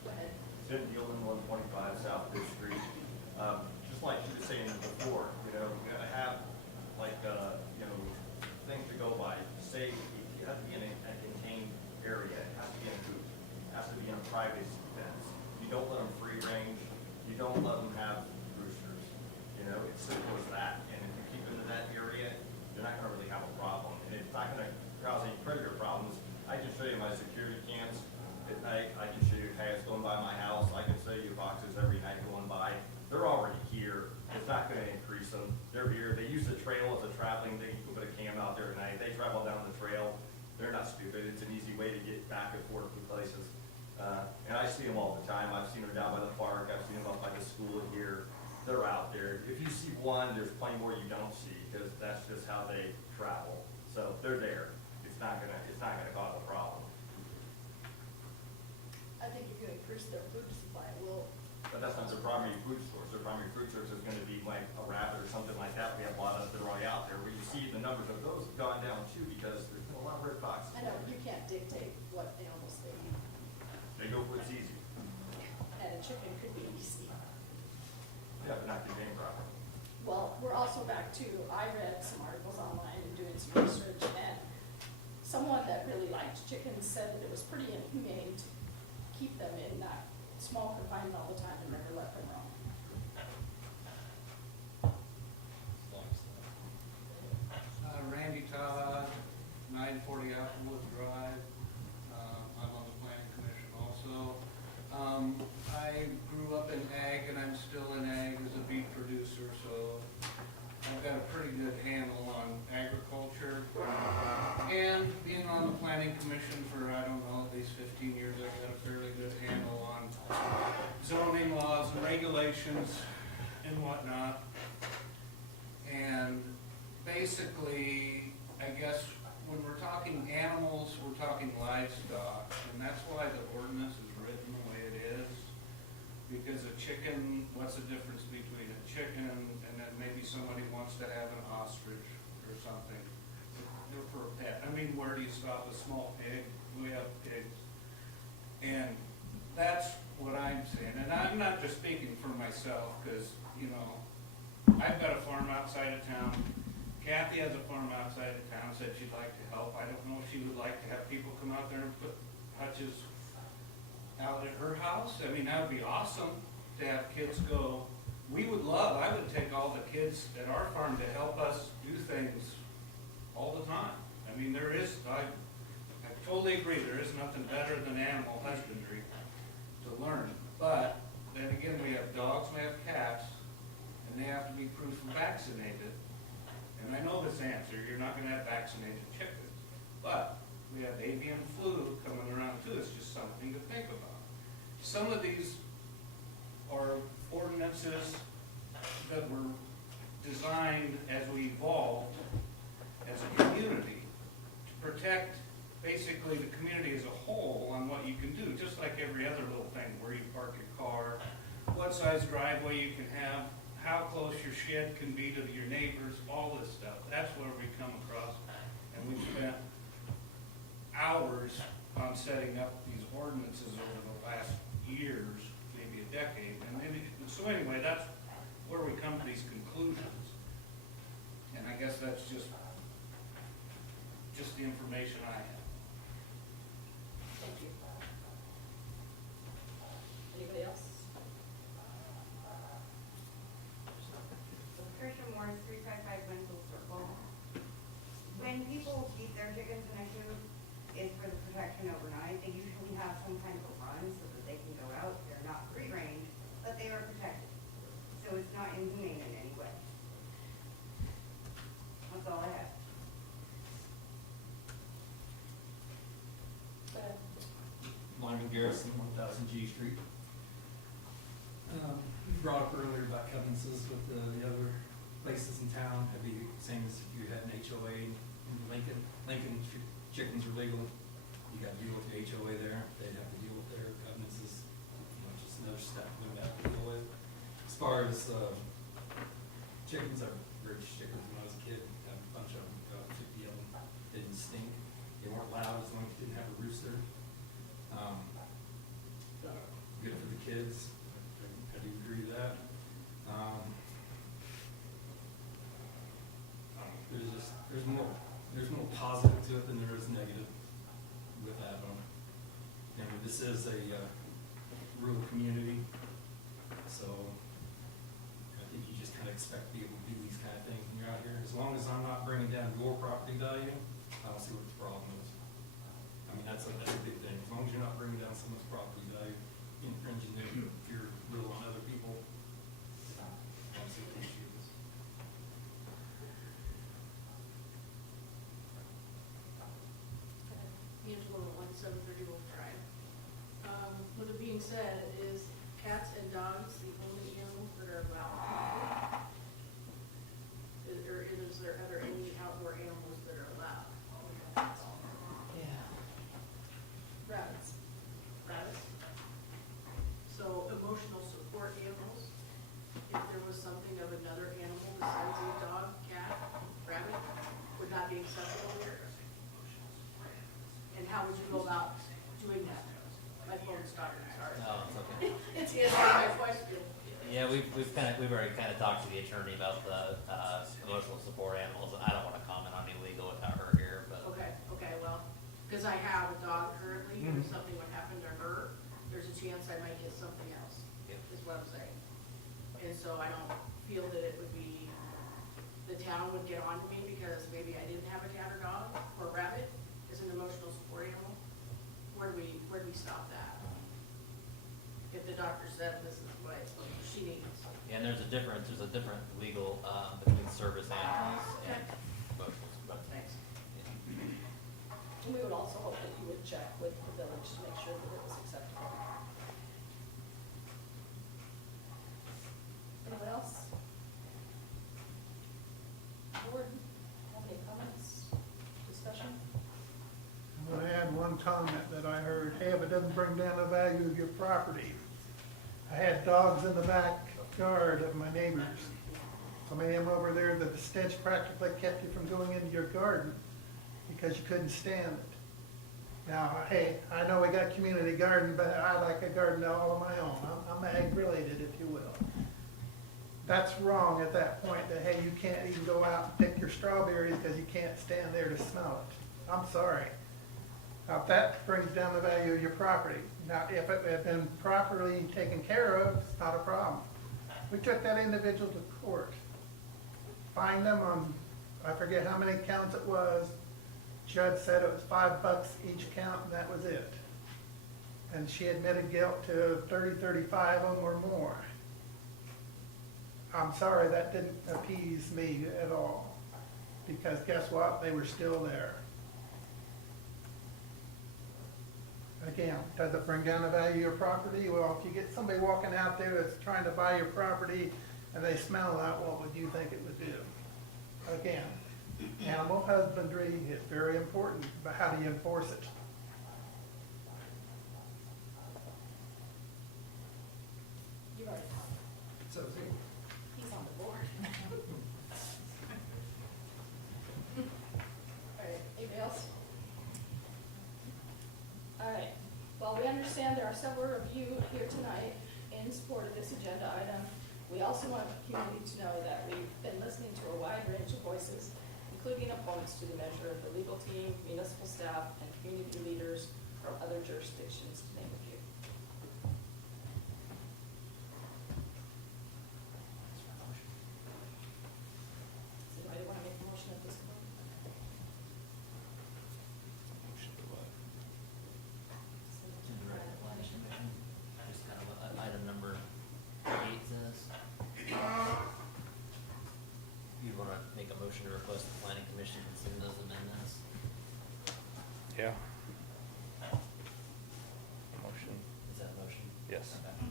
Go ahead. Tim Gilman, 125 South Fifth Street. Just like you were saying before, you gotta have like, things to go by. Say, you have to be in a contained area, it has to be in a coop, it has to be in a privacy fence. You don't let them free range, you don't let them have roosters. It's simple as that. And if you keep them in that area, you're not gonna really have a problem. And it's not gonna cause any predator problems. I can show you my security cams at night, I can show you coyotes going by my house, I can show you foxes every night going by. They're already here, it's not gonna increase them. They're here, they use the trail as a traveling thing, you can put a cam out there at night, they travel down the trail. They're not stupid, it's an easy way to get back and forth to places. And I see them all the time, I've seen them down by the park, I've seen them up by the school here. They're out there. If you see one, there's plenty more you don't see, because that's just how they travel. So they're there. It's not gonna cause a problem. I think if you increase their food supply, it will. But that's not their primary food source. Their primary food source is gonna be like a rabbit or something like that. We have a lot of that are already out there. Where you see the numbers of those have gone down too, because there's been a lot of red foxes. I know, you can't dictate what animals they eat, They go for what's easy. and a chicken could be easy. Yeah, but not contained properly. Well, we're also back to, I read some articles online and doing some research, and someone that really liked chickens said that it was pretty inhumane to keep them in that small confinement all the time and never let them roam. Randy Todd, 940 Applewood Drive. I'm on the planning commission also. I grew up in ag and I'm still in ag as a beef producer, so I've got a pretty good handle on agriculture. And being on the planning commission for, I don't know, at least 15 years, I've got a fairly good handle on zoning laws and regulations and whatnot. And basically, I guess when we're talking animals, we're talking livestock, and that's why the ordinance is written the way it is. Because a chicken, what's the difference between a chicken and then maybe somebody wants to have an ostrich or something? They're for a pet. I mean, where do you stop a small pig? We have pigs. And that's what I'm saying. And I'm not just speaking for myself, because, I've got a farm outside of town. Kathy has a farm outside of town, said she'd like to help. I don't know if she would like to have people come out there and put hutches out at her house. I mean, that would be awesome to have kids go. I would take all the kids at our farm to help us do things all the time. I mean, I totally agree, there is nothing better than animal husbandry to learn. But dogs may have cats, and they have to be proof vaccinated. And I know this answer, you're not gonna have vaccinated chickens, but we have avian flu coming around too, it's just something to think about. Some of these are ordinances that were designed as we evolved as a community to protect basically the community as a whole on what you can do, just like every other little thing, where you park your car, what size driveway you can have, how close your shed can be to your neighbors, all this stuff. That's where we come across, and we've spent hours on setting up these ordinances over the last years, maybe a decade, and maybe, so anyway, that's where we come to these conclusions. And I guess that's just the information I have. Thank you. Anybody else? Tricia Morris, 355 Winslow Circle. When people keep their chickens in a coop, it's for the protection overnight. They usually have some kind of a run so that they can go out. They're not free range, but they are protected. So it's not inhumane in any way. That's all I have. Lyman Garrison, 1000 G Street. You brought up earlier about covenances with the other places in town. It'd be the same as if you had an HOA in Lincoln. Chickens are legal. You got to deal with the HOA there. They'd have to deal with their covenances. Just another step we would have to deal with. As far as chickens, I raised chickens when I was a kid. Had a bunch of them, about 50 of them. They didn't stink. They weren't loud as long as you didn't have a rooster. Good for the kids. I do agree with that. There's more positive to it than there is negative with that one. And this is a rural community, so I think you just kind of expect to be able to do these kind of things when you're out here. As long as I'm not bringing down your property value, I don't see what the problem is. I mean, that's a big thing. As long as you're not bringing down someone's property value, infringing your will on other people, I don't see what the issue is. Angela, 1730 Wolf Drive. With it being said, is cats and dogs the only animals that are allowed? Or is there other any outdoor animals that are allowed? Yeah. Rabbits. Rabbits. So emotional support animals, if there was something of another animal besides a dog, cat, rabbit, would not be acceptable here? And how would you go about doing that? My phone's started, sorry. No, it's okay. It's answering my question. Yeah, we've already kind of talked to the attorney about the emotional support animals, and I don't want to comment on illegal without her here, but. Okay, well, because I have a dog currently, and if something would happen to her, there's a chance I might get something else, is what I'm saying. And so I don't feel that it would be, the town would get on to me because maybe I didn't have a cat or dog, or rabbit is an emotional support animal. Where do we stop that? If the doctor said this is what she needs. Yeah, and there's a difference legal, between service animals and emotional support. Thanks. And we would also hope that you would check with the village to make sure that it was acceptable. Anyone else? Board, have any comments, discussion? I'm gonna add one comment that I heard, hey, if it doesn't bring down the value of your property. I had dogs in the backyard of my neighbors. So many of them over there that the stench practically kept you from going into your garden because you couldn't stand it. Now, hey, I know we got community garden, but I like a garden all of my own. I'm ag related, if you will. That's wrong at that point, that, hey, you can't even go out and pick your strawberries because you can't stand there to smell it. I'm sorry. Now, if that brings down the value of your property. Now, if it had been properly taken care of, it's not a problem. We took that individual to court. Fined them on, I forget how many counts it was. Judge said it was $5 each count, and that was it. And she admitted guilt to 30, 35 of them or more. I'm sorry, that didn't appease me at all. Because guess what? They were still there. Again, does it bring down the value of your property? Well, if you get somebody walking out there that's trying to buy your property and they smell that, what would you think it would do? Again, animal husbandry is very important, but how do you enforce it? You've already talked. So, He's on the board. All right, anybody else? All right, well, we understand there are several of you here tonight in support of this agenda item. We also want the community to know that we've been listening to a wide range of voices, including opponents to the measure, the legal team, municipal staff, and community leaders from other jurisdictions, to name a few. Does anybody want to make a motion at this point? Just kind of what item number 8 says. You wanna make a motion to request the planning commission consider those amendments? Yeah. Motion, Is that a motion? yes. Okay.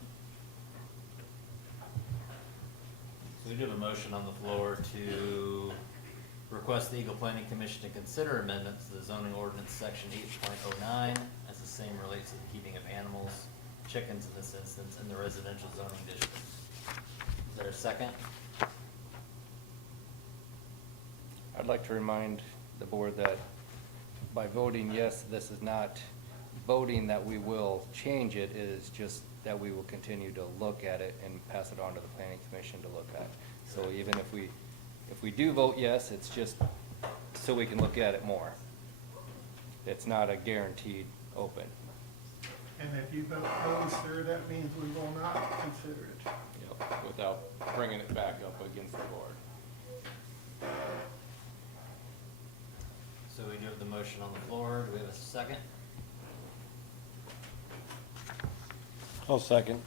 So we do have a motion on the floor to request the Eagle Planning Commission to consider amendments to the zoning ordinance section 8.09 as the same relates to the keeping of animals, chickens in this instance, in the residential zoning district. Is there a second? I'd like to remind the board that by voting yes, this is not voting that we will change it, it is just that we will continue to look at it and pass it on to the planning commission to look at. So even if we do vote yes, it's just so we can look at it more. It's not a guaranteed open. and if you vote no, sir, that means we will not consider it. Yep, without bringing it back up against the board. So we do have the motion on the floor. Do we have a second? I'll second.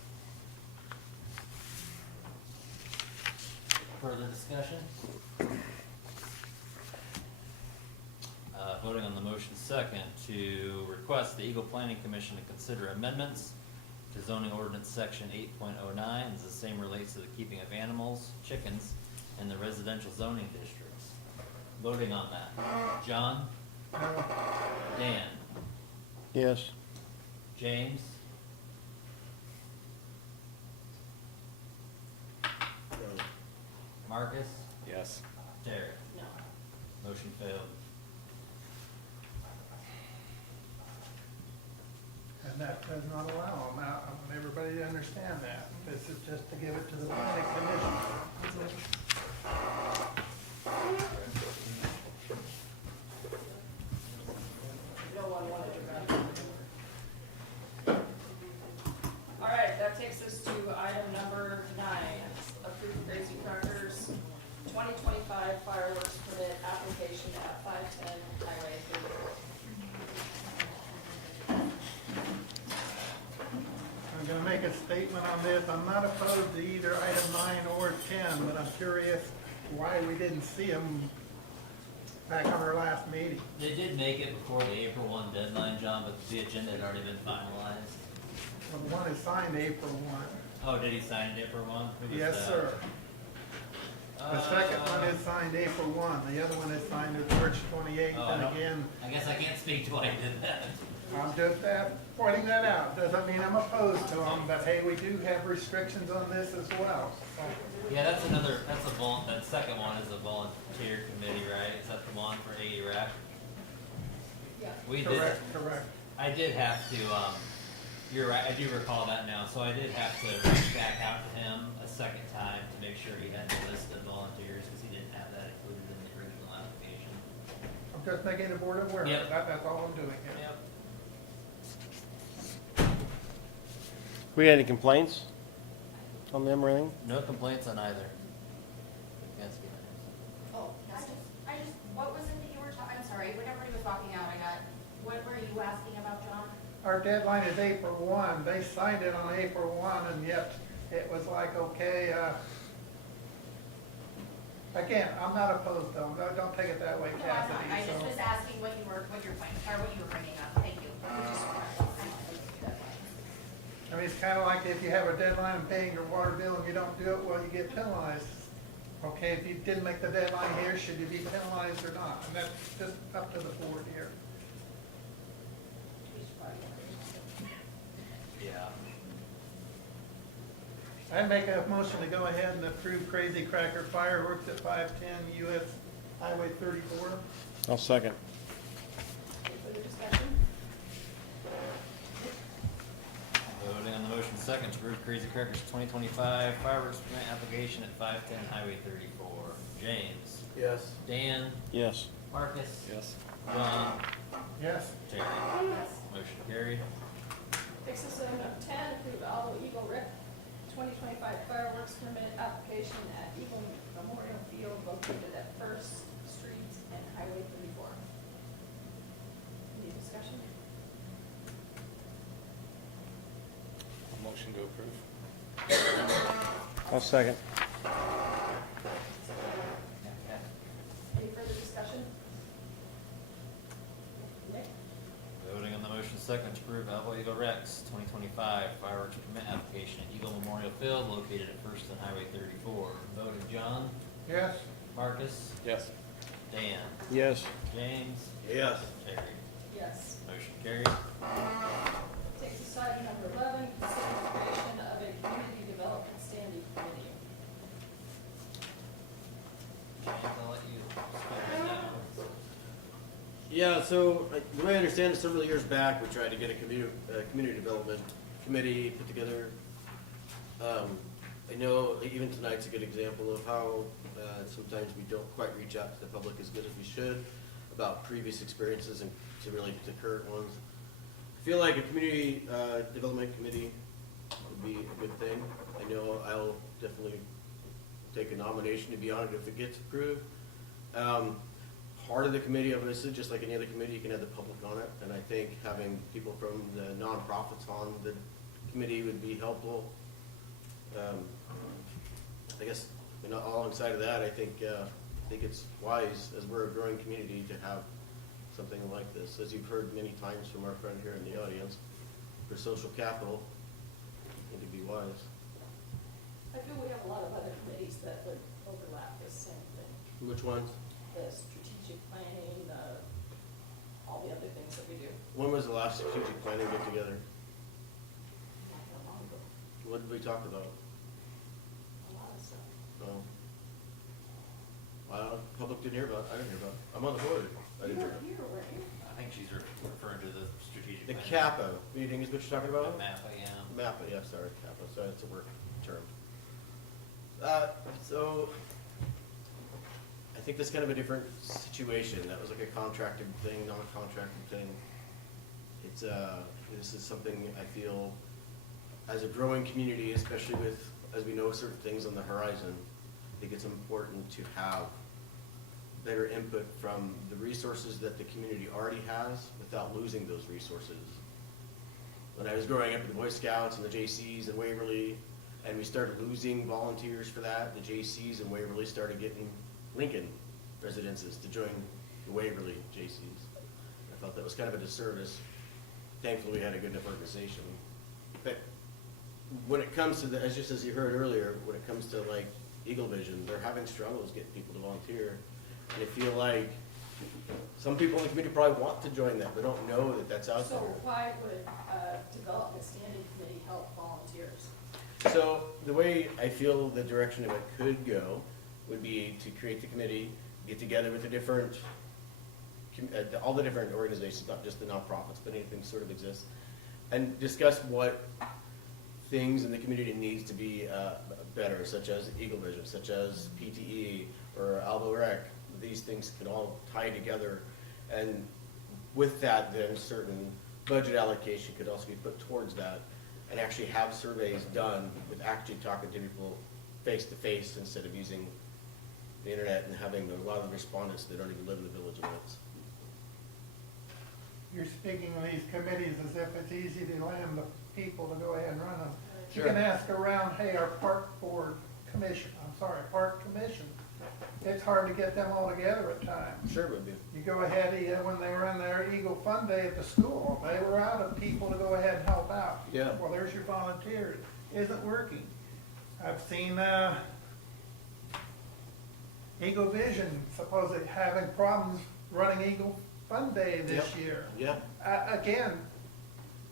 Further discussion? Voting on the motion second to request the Eagle Planning Commission to consider amendments to zoning ordinance section 8.09 as the same relates to the keeping of animals, chickens, in the residential zoning districts. Voting on that. John? Dan? Yes. James? Marcus? Yes. Terry? No. Motion failed. And that does not allow them. I want everybody to understand that. This is just to give it to the planning commission. No one wanted to run. All right, that takes us to item number 9, approve Crazy Crackers 2025 fireworks permit application at 510 Highway 34. I'm gonna make a statement on this. I'm not opposed to either item 9 or 10, but I'm curious why we didn't see them back on our last meeting. They did make it before the April 1 deadline, John, but the agenda had already been finalized. Well, the one is signed April 1. Oh, did he sign it April 1? Who was Yes, that? sir. The second one is signed April 1. The other one is signed March 28th, Oh, and no. again, I guess I can't speak to why he did that. I'm just pointing that out. Doesn't mean I'm opposed to them, but hey, we do have restrictions on this as well. Yeah, that second one is a volunteer committee, right? Is that the one for AERAC? Yeah. We did, Correct. I did have to, you're right, I do recall that now, so I did have to reach back out to him a second time to make sure he had the list of volunteers, because he didn't have that included in the original application. I'm just making the board aware. Yep. That's all I'm doing here. Yep. We had any complaints on them or anything? No complaints on either. Yes, Oh, what was it that you were talking, I'm sorry, when everybody was walking out, what were you asking about, John? Our deadline is April 1. They signed it on April 1, and yet it was like, okay, Again, I'm not opposed to them, don't take it that way, No, I'm not. I Cassidy, just so. was asking what your point, or what you were bringing up. Thank you. I mean, it's kind of like if you have a deadline of paying your water bill and you don't do it, well, you get penalized. Okay, if you didn't make the deadline here, should you be penalized or not? And that's just up to the board here. Yeah. I'd make a motion to go ahead and approve Crazy Cracker fireworks at 510 US Highway 34. I'll second. Any further discussion? Voting on the motion second to approve Crazy Crackers 2025 fireworks permit application at 510 Highway 34. James. Yes. Dan. Yes. Marcus. Yes. John. Yes. Terry. Yes. Motion carried. Takes us to item 10, approve Alvo Eagle Rec 2025 fireworks permit application at Eagle Memorial Field located at First Street and Highway 34. Any discussion? Motion to approve. I'll second. Any further discussion? Nick? Voting on the motion second to approve Alvo Eagle Rex 2025 fireworks permit application at Eagle Memorial Field located at First and Highway 34. Voting John. Yes. Marcus. Yes. Dan. Yes. James. Yes. Terry. Yes. Motion carried. Takes us to item number 11, consider creation of a community development standing committee. James, I'll let you speak on that one. Yeah, so the way I understand it, several years back, we tried to get a community development committee put together. I know even tonight's a good example of how sometimes we don't quite reach out to the public as good as we should about previous experiences and to really the current ones. I feel like a community development committee would be a good thing. I know I'll definitely take a nomination to be on it if it gets approved. Part of the committee, obviously, just like any other committee, you can have the public on it, and I think having people from the nonprofits on the committee would be helpful. I guess, alongside of that, I think it's wise, as we're a growing community, to have something like this. As you've heard many times from our friend here in the audience, for social capital, I think it'd be wise. I feel we have a lot of other committees that would overlap this same thing. Which ones? The strategic planning, all the other things that we do. When was the last strategic planning get together? Not that long ago. What did we talk about? A lot of stuff. Oh. Well, public didn't hear about it. I didn't hear about it. I'm on the board. I You didn't hear weren't about it. here, were you? I think she's referring to the strategic. The plan. CAPA meeting is what you're talking about? The MAPA, yeah. MAPA, yeah, sorry, CAPA, so it's a work term. So, I think that's kind of a different situation. That was like a contracted thing, non-contracted thing. It's, this is something I feel, as a growing community, especially with, as we know certain things on the horizon, I think it's important to have better input from the resources that the community already has without losing those resources. When I was growing up with the Boy Scouts and the JCs in Waverly, and we started losing volunteers for that, the JCs in Waverly started getting Lincoln residences to join the Waverly JCs. I thought that was kind of a disservice. Thankfully, we had a good enough organization. But when it comes to as you heard earlier, when it comes to like Eagle Vision, they're having struggles getting people to volunteer. And I feel like some people in the community probably want to join that, but don't know that that's out So there. why would development standing committee help volunteers? So the way I feel the direction of it could go would be to create the committee, get together with the different, all the different organizations, not just the nonprofits, but anything sort of exists, and discuss what things in the community needs to be better, such as Eagle Vision, such as PTE or Alvo Rec. These things can all tie together, and with that, then certain budget allocation could also be put towards that, and actually have surveys done with actually talking to people face to face instead of using the internet and having a lot of respondents that don't even live in the village limits. You're speaking of these committees as if it's easy to land the people to go ahead and run them. You Sure. can ask around, hey, our park commission, it's hard to get them all together at times. Sure would be. You go ahead, when they were in their Eagle Fun Day at the school, they were out of people to go ahead and help out. Yeah. Well, there's your volunteers. Isn't working. I've seen, Eagle Vision supposedly having problems running Eagle Fun Day this Yep. year. Yeah, Again,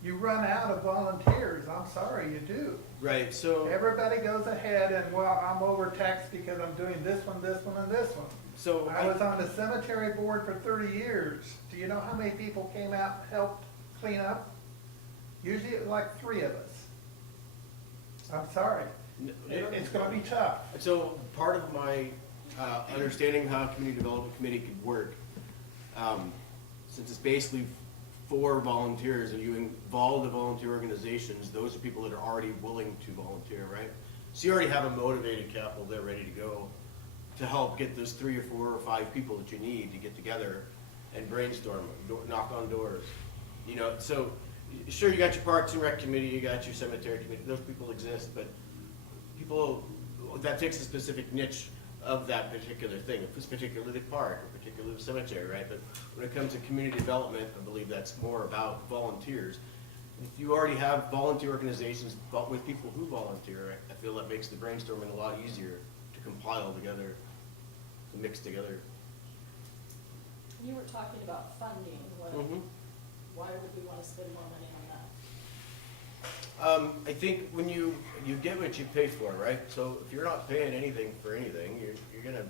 you run out of volunteers. I'm sorry, you do. right, so, Everybody goes ahead and, well, I'm overtaxed because I'm doing this one, and this one. so. I was on the cemetery board for 30 years. Do you know how many people came out and helped clean up? Usually it was like 3 of us. I'm sorry. It's gonna be tough. So part of my understanding how a community development committee could work, since it's basically for volunteers and you involve the volunteer organizations, those are people that are already willing to volunteer, right? So you already have a motivated capital there ready to go to help get those 3 or 4 or 5 people that you need to get together and brainstorm, knock on doors. You know, so sure, you got your Parks and Rec committee, you got your cemetery committee, those people exist, but people, that takes a specific niche of that particular thing. If it's particularly the park or particularly the cemetery, right? But when it comes to community development, I believe that's more about volunteers. If you already have volunteer organizations with people who volunteer, I feel that makes the brainstorming a lot easier to compile together, to mix together. You were talking about funding, Mhm. why would we wanna spend more money on that? I think when you get what you pay for, right? So if you're not paying anything for anything, you're gonna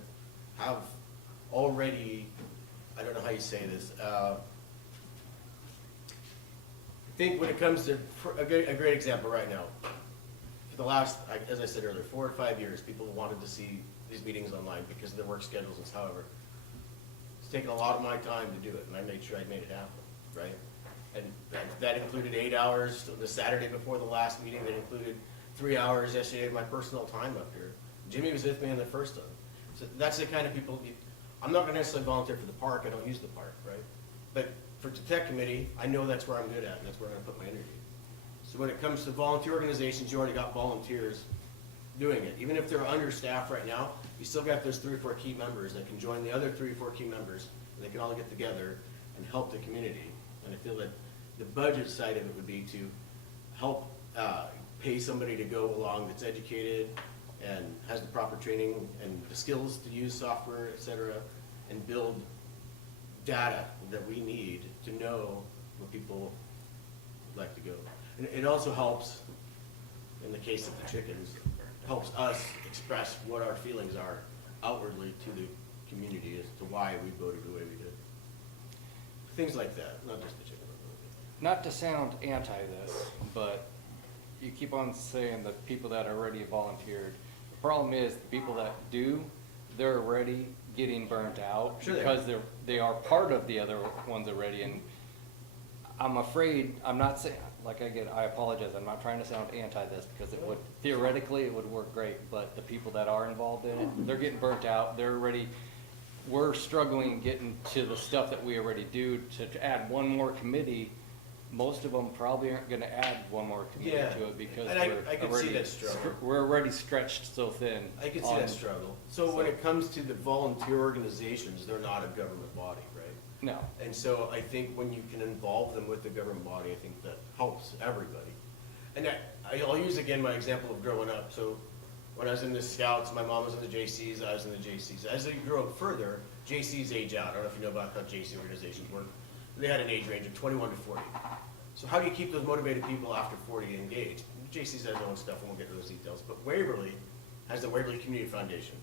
have already, I don't know how you say this, I think when it comes to, a great example right now, for the last, as I said earlier, 4 or 5 years, people wanted to see these meetings online because of their work schedules and however. It's taken a lot of my time to do it, and I made sure I made it happen, right? And that included 8 hours the Saturday before the last meeting, that included 3 hours yesterday of my personal time up here. Jimmy was with me in the first one. So that's the kind of people, I'm not gonna necessarily volunteer for the park, I don't use the park, right? But for the tech committee, I know that's where I'm good at, and that's where I'm gonna put my energy. So when it comes to volunteer organizations, you already got volunteers doing it. Even if they're understaffed right now, you still got those 3 or 4 key members that can join the other 3 or 4 key members, and they can all get together and help the community. And I feel that the budget side of it would be to help pay somebody to go along that's educated and has the proper training and the skills to use software, et cetera, and build data that we need to know where people like to go. And it also helps, in the case of the chickens, helps us express what our feelings are outwardly to the community as to why we voted the way we did. Things like that, not just the chicken. Not to sound anti this, but you keep on saying the people that already volunteered. The problem is the people that do, they're already getting burnt out Sure they because they are part of the other ones already. And I'm afraid, I'm not saying, I apologize, I'm not trying to sound anti this because it would, theoretically, it would work great, but the people that are involved in it, they're getting burnt out, we're struggling getting to the stuff that we already do to add one more committee. Most of them probably aren't gonna add one more committee Yeah, to it because and I can see that struggle. we're already stretched so thin. I can see that struggle. So when it comes to the volunteer organizations, they're not a government body, right? No, And so I think when you can involve them with the government body, I think that helps everybody. And I'll use again my example of growing up. So when I was in the Scouts, my mom was in the JCs, I was in the JCs. As they grow up further, JCs age out. I don't know if you know about how JC organizations work. They had an age range of 21 to 40. So how do you keep those motivated people after 40 engaged? JC's has their own stuff, and we'll get to those details. But Waverly has the Waverly Community Foundation.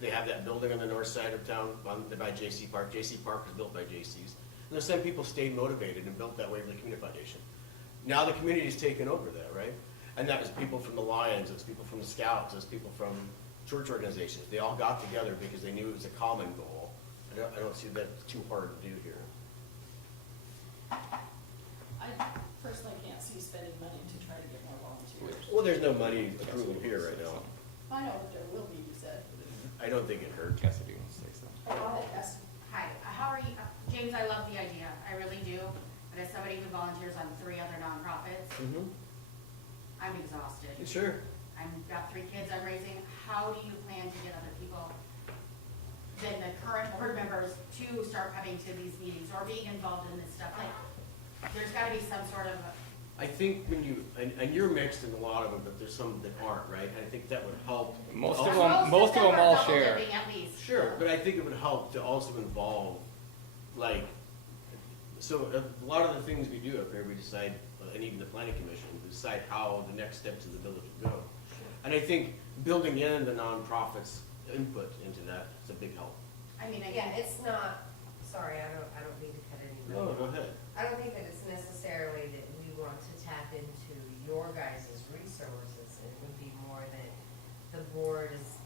They have that building on the north side of town by JC Park. JC Park was built by JC's. And those same people stayed motivated and built that Waverly Community Foundation. Now the community's taken over that, right? And that was people from the Lions, it's people from the Scouts, it's people from church organizations. They all got together because they knew it was a common goal. I don't see that too hard to do here. I personally can't see spending money to try to get more volunteers. Well, there's no money approved here right now. I know that there will be, you said. I don't think it hurt. Cassidy wants to say something. Go ahead, Cass. Hi, how are you? James, I love the idea, I really do, but as somebody who volunteers on 3 other nonprofits, Mm-hmm. I'm exhausted. Sure. I've got 3 kids I'm raising, how do you plan to get other people than the current board members to start coming to these meetings or being involved in this stuff? Like, there's gotta be some sort of, I think when you, and you're mixed in a lot of them, but there's some that aren't, right? I think that would help. Most also- of them are all double share. dipping at least. Sure, but I think it would help to also involve, like, so a lot of the things we do up here, we decide, and even the planning commission, we decide how the next steps of the village would go. And I think building in the nonprofits' input into that is a big help. I mean, I Yeah, think, it's not, sorry, I don't mean to cut anybody. No, off. go ahead. I don't think that it's necessarily that we want to tap into your guys' resources. It would be more that the board is,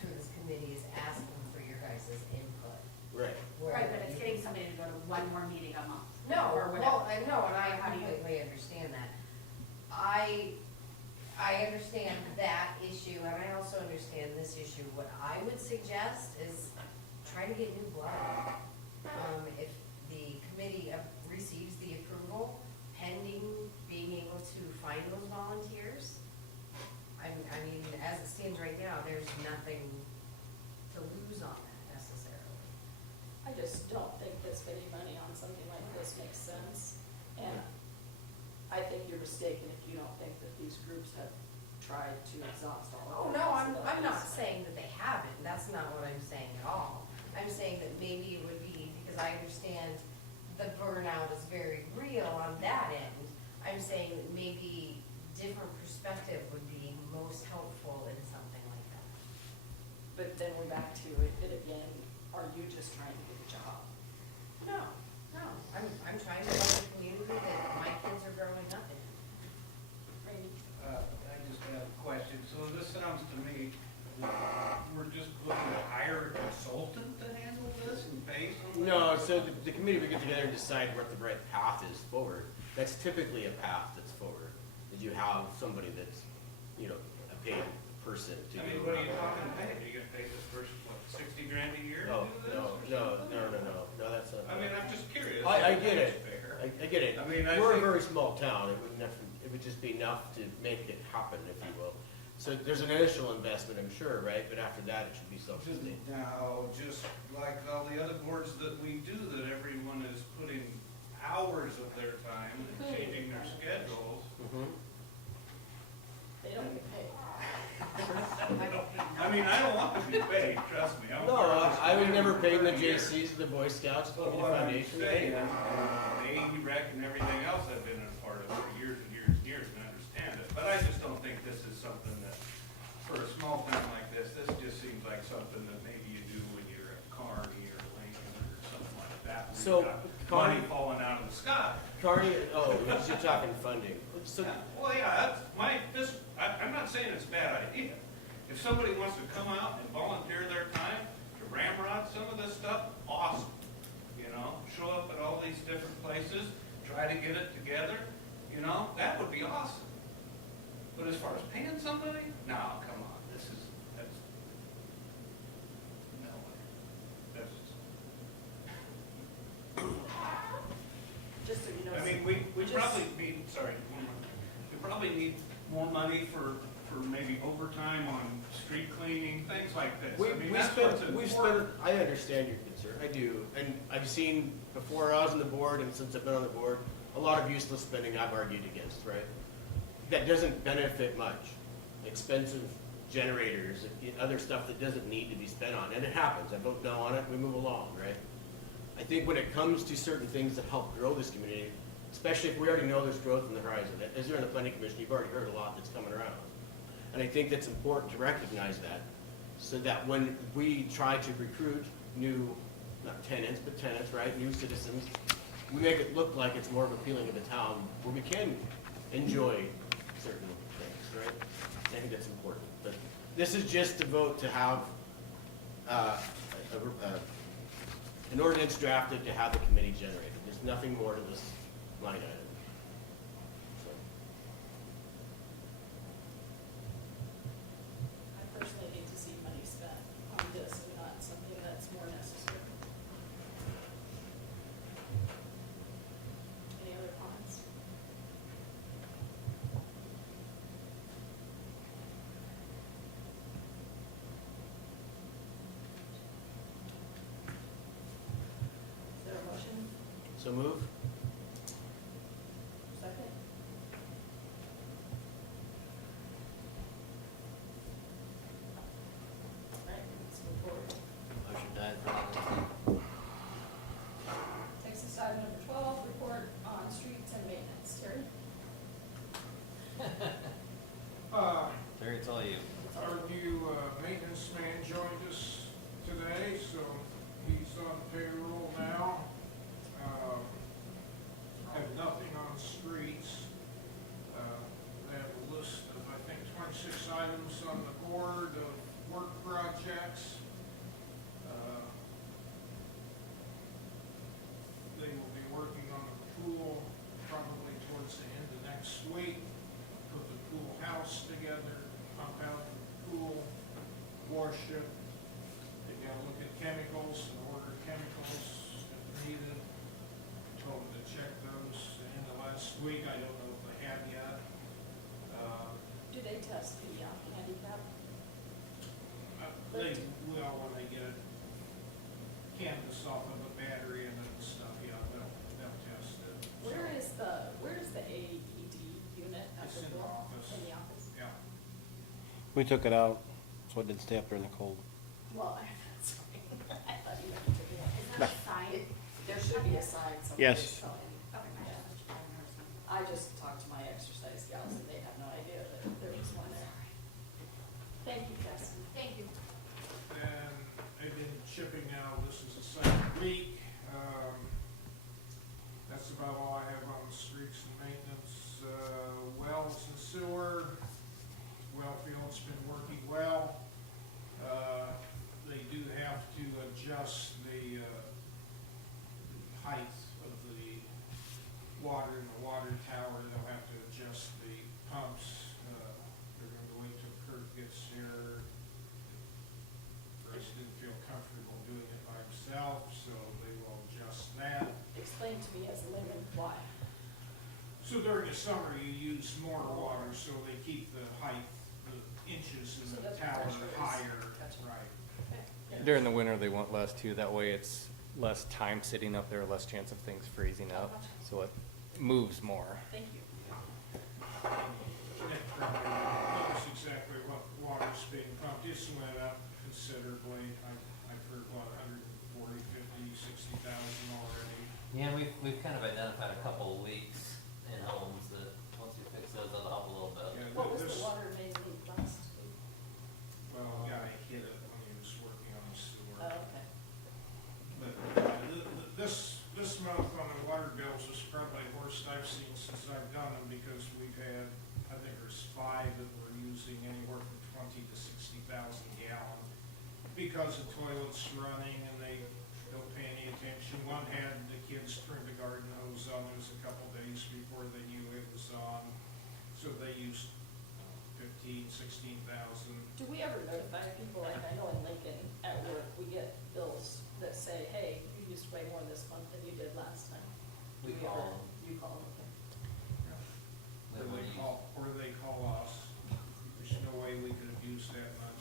through this committee, is asking for your guys' input. Right. right, but it's getting somebody to go to one more meeting a month. No, Or well, whatever. I know, and I How do you- completely understand that. I understand that issue, and I also understand this issue. What I would suggest is try to get new blood. If the committee receives the approval, pending being able to find those volunteers, I mean, as it stands right now, there's nothing to lose on that necessarily. I just don't think that spending money on something like this makes sense. And I think you're mistaken if you don't think that these groups have tried to exhaust all Oh, of their no, I'm not possibilities. saying that they haven't, that's not what I'm saying at all. I'm saying that maybe it would be, because I understand the burnout is very real on that end. I'm saying that maybe different perspective would be most helpful in something like that. But then we're back to it again, are you just trying to get a job? No, I'm trying to build a community that my kids are growing up in. Randy? I just have a question. So this sounds to me, we're just looking to hire a consultant to handle this and pay somebody? No, so the committee would get together and decide what the right path is forward. That's typically a path that's forward, is you have somebody that's, you know, a paid person to I do. mean, what are you talking pay? Are you gonna pay this person, what, 60 grand a year to No, do this? no, or something? no, that's not. I mean, I'm just curious. I get it. Fair. I get it. I mean, I We're a think- very small town. It would just be enough to make it happen, if you will. So there's an initial investment, I'm sure, right? But after that, it should be self-sustained. Now, just like all the other boards that we do, that everyone is putting hours of their time and changing their schedules. Mhm. They don't get paid. I mean, I don't want to be paid, trust me. I'm No, part of I would this never pay the community for JCs, the Boy Scouts, the But Community what I'm Foundation. saying, anything. the rec and everything else I've been a part of for years and years and years and understand it. But I just don't think this is something that, for a small town like this just seems like something that maybe you do when you're at Kearney or Lincoln or something like that. where So, you've got Kearney- money falling out of the sky. Carney, oh, you're talking funding. So, Well, yeah, that's I'm not saying it's a bad idea. If somebody wants to come out and volunteer their time to ramrod some of this stuff, awesome. You know, show up at all these different places, try to get it together, you know, that would be awesome. But as far as paying somebody, no, come on, that's, no way. Just so you know. I mean, we just- probably need, sorry, we probably need more money for maybe overtime on street cleaning, things like this. I mean, that's what's important. I understand your concern, I do, and I've seen before I was on the board and since I've been on the board, a lot of useless spending I've argued against, right? That doesn't benefit much. Expensive generators, other stuff that doesn't need to be spent on, and it happens, I vote no on it, we move along, right? I think when it comes to certain things that help grow this community, especially if we already know there's growth in the horizon, as you're in the planning commission, you've already heard a lot that's coming around. And I think that's important to recognize that, so that when we try to recruit new, not tenants, but tenants, right, new citizens, we make it look like it's more of appealing of a town where we can enjoy certain things, right? I think that's important. But this is just a vote to have an ordinance drafted to have the committee generated. There's nothing more to this line item. So, I personally need to see money spent on this and not something that's more necessary. Any other comments? So move. Second. Alright, let's move forward. Motion died for Takes us to item number 12, report on streets and maintenance. Terry? Terry, it's all you. Our new maintenance man joined us today, so he's on payroll now. Have nothing on streets. They have a list of, I think, 26 items on the board of work projects. They will be working on the pool probably towards the end of next week. Put the pool house together, pump out the pool, wash it. They gotta look at chemicals and order chemicals if needed. Told them to check those in the last week. I don't know if they have yet. Do they test the handicap? They will when they get it canvas off of the battery and then stuff, yeah, they'll test it. Where is the AED unit at It's the in the pool? office. In the office? Yeah. We took it out, so it didn't stay up there in the cold. Well, that's right. I thought you meant to do it. Is that a sign? There should be a sign someplace. Yes. telling- Okay, Yeah. I've never seen it. I just talked to my exercise gals and they have no idea that there was one there. Thank you, Justin. Thank you. And I've been chipping now, this is the second week. That's about all I have on the streets and maintenance. Wells and sewer, well field's been working well. They do have to adjust the height of the water in the water tower. They'll have to adjust the pumps. They're going to wait till Kurt gets here. Bryce didn't feel comfortable doing it by himself, so they will adjust that. Explain to me as a layman why. So during the summer, you use more water, so they keep the height, the inches in So the that the tower pressure is- higher. Gotcha. Right. Okay. During the winter, they want less too. That way it's less time sitting up there, less chance of things freezing up. So it moves more. Thank you. Nick probably knows exactly what water's being pumped. It's went up considerably. I've heard, what, 140, 50, 60,000 already. Yeah, we've kind of identified a couple of leaks in homes that, once we fix those, that'll help a little bit. Yeah, What was this- the water main leak last week? Well, the guy hit it when he was working on the sewer. Oh, okay. But this month on the water bills is probably the worst I've seen since I've done them, because we've had, I think there's 5 that we're using anywhere from 20 to 60,000 gallon, because the toilet's running and they don't pay any attention. One had the kids turn the garden hose on, it was a couple days before they knew it was on, so they used 15, 16,000. Do we ever notify people, like I know in Lincoln at work, we get bills that say, hey, you used way more this month than you did last time? We Do call ever- them. You call them, okay. That way you- Or they call us. There's no way we could have used that much.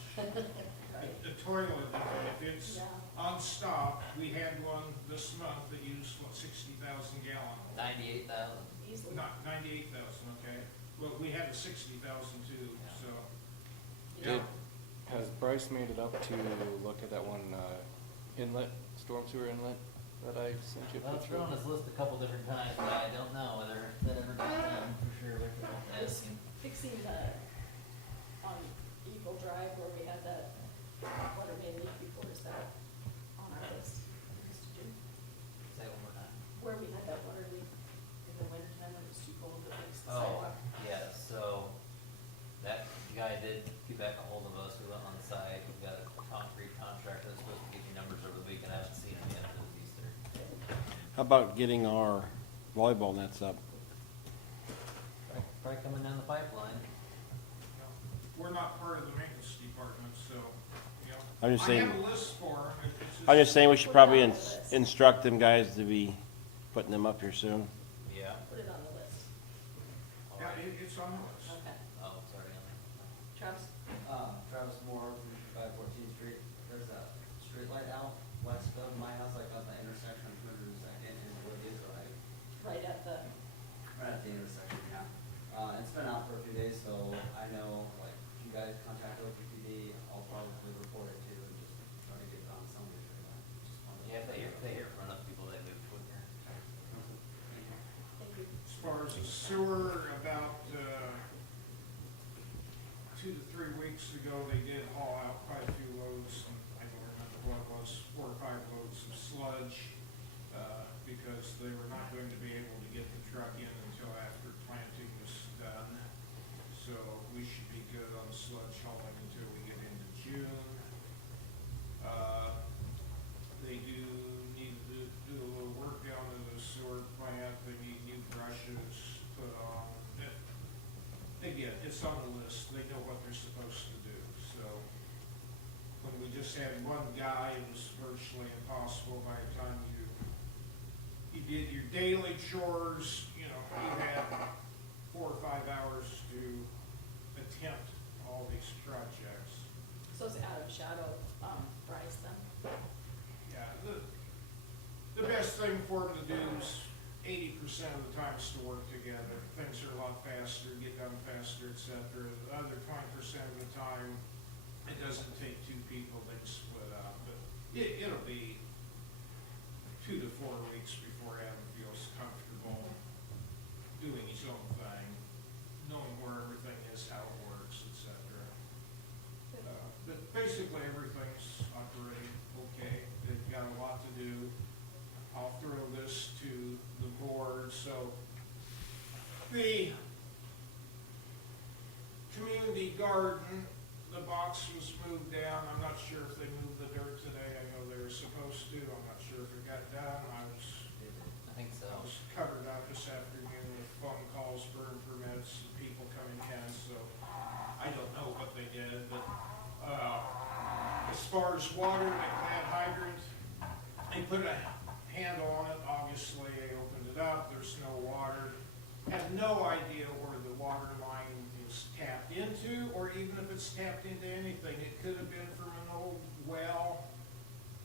The toilet, if it's Yeah. on stop, we had one this month that used, what, 60,000 gallon? 98,000. Easily. Not 98,000, okay. Well, we had a 60,000 too, so. Did, has Bryce made it up to look at that one inlet, storm sewer inlet that I sent you a Well, it's picture been on of? his list a couple different times, but I don't know whether that ever got done for sure. We can ask him. Fixing the, on Eagle Drive where we had that water main leak before, is that on our list? Just to do? Say it one more time. Where we had that water leak in the winter time when it was too cold to fix the Oh, sidewalk. yeah, so that guy did get back a hold of us. We went on site. We've got a concrete contractor that's supposed to give you numbers over the week, and I haven't seen him yet for the Easter. How about getting our volleyball nets up? Probably coming down the pipeline. We're not part of the maintenance department, so, you know. I'm just saying- I have a list for them. I'm just saying we should probably instruct them guys to be putting them up here soon. Yeah. Put it on the list. Yeah, it's on the list. Okay. Oh, sorry. Travis? Travis Moore, 514th Street. There's a street light out west of my house, like on the intersection of Hooters and Woodgate Drive. far as the sewer, about 2 to 3 weeks ago, they did haul out quite a few loads, I don't remember what it was, 4 or 5 loads of sludge, because they were not going to be able to get the truck in until after planting was done. So we should be good on sludge hauling until we get into June. They do need to do a little work down in the sewer plant. They need new brushes put on. Again, it's on the list. They know what they're supposed to do. So when we just had one guy, it was virtually impossible. By the time you did your daily chores, you know, you had 4 or 5 hours to attempt all these projects. So it's out of shadow, Bryce then? Yeah, the best thing for them to do is 80% of the time is to work together. Things are a lot faster, get done faster, et cetera. The other 20% of the time, it doesn't take 2 people, they split up. But it'll be 2 to 4 weeks before Adam feels comfortable doing his own thing, knowing where everything is, how it works, et cetera. But basically, everything's operating okay. They've got a lot to do. I'll throw this to the board. So the community garden, the box was moved down. I'm not sure if they moved the dirt today. I know they were supposed to. I'm not sure if it got done. I think so. was covered up this afternoon with phone calls, burn permits, and people coming in, so I don't know what they did, but as far as water, that hydrant, they put a handle on it. Obviously, they opened it up. There's no water. Have no idea where the water line is tapped into, or even if it's tapped into anything. It could have been from an old well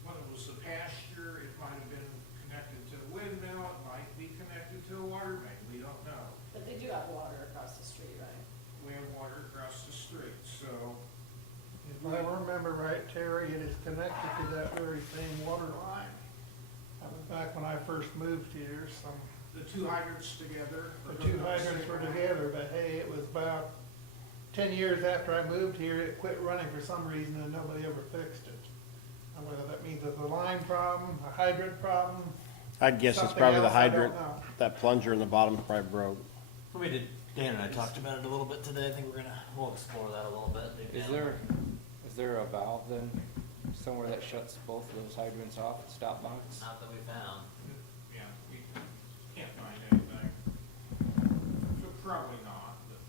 when it was a pasture. It might have been connected to a windmill. It might be connected to a water main. We don't know. But they do have water across the street, right? We have water across the street, so. If I remember right, Terry, it is connected to that very same water line. That was back when I first moved here, some. The 2 hydrants together. The 2 hydrants were together, but hey, it was about 10 years after I moved here, it quit running for some reason and nobody ever fixed it. And whether that means it's a line problem, a hydrant problem. I'd guess it's something probably the else, I don't hydrant, know. that plunger in the bottom probably broke. We did, Dan and I talked about it a little bit today. I think we'll explore that a little bit. Is there a valve then, somewhere that shuts both of those hydrants off, stop box? Not that we found. Yeah, we can't find anything. So probably not, but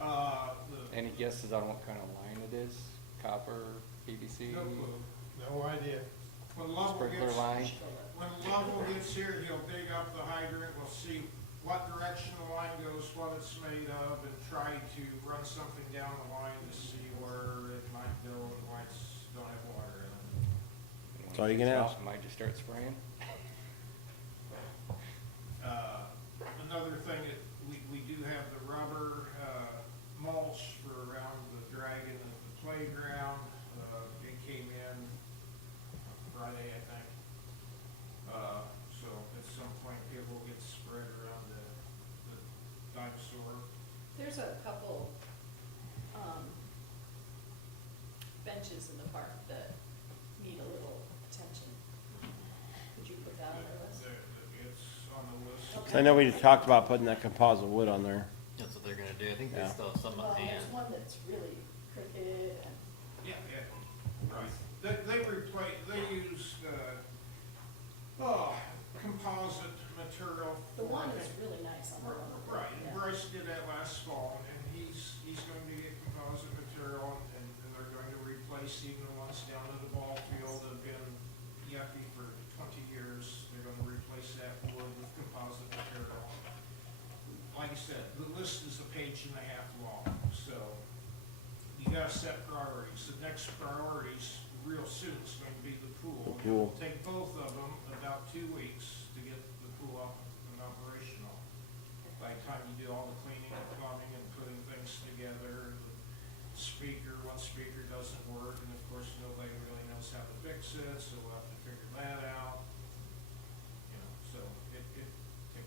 don't know. Any guesses on what kind of line it is? Copper, PVC? No clue. No idea. When Lovell Sprinkler gets, line? when Lovell gets here, he'll dig up the hydrant, we'll see what direction the line goes, what it's made of, and try to run something down the line to see where it might go, and why it's don't have water in it. That's all you can ask. Might just start spraying? Another thing that we do have the rubber mulch for around the dragon and the playground. It came in Friday, I think. So at some point it will get spread around the dinosaur. There's a couple, benches in the park that need a little attention. Would you put that on the list? It's on the list. So I know we talked about putting that composite wood on there. That's what they're gonna do. I think they Yeah. still have some Well, at hand. there's one that's really crooked and. Yeah, right. They used, composite material. The one is really nice on the one. Right, and Yeah. Bryce did that last fall, and he's going to get composite material, and they're going to replace even the ones down at the ball field that have been yucky for 20 years. They're going to replace that wood with composite material. Like I said, the list is a page and a half long, so you gotta set priorities. The next priorities real soon is going to be the pool. The pool. It'll take both of them about 2 weeks to get the pool up and operational. By the time you do all the cleaning and plumbing and putting things together, the speaker, one speaker doesn't work, and of course, nobody really knows how to fix it, so we'll have to figure that out. You know, so it takes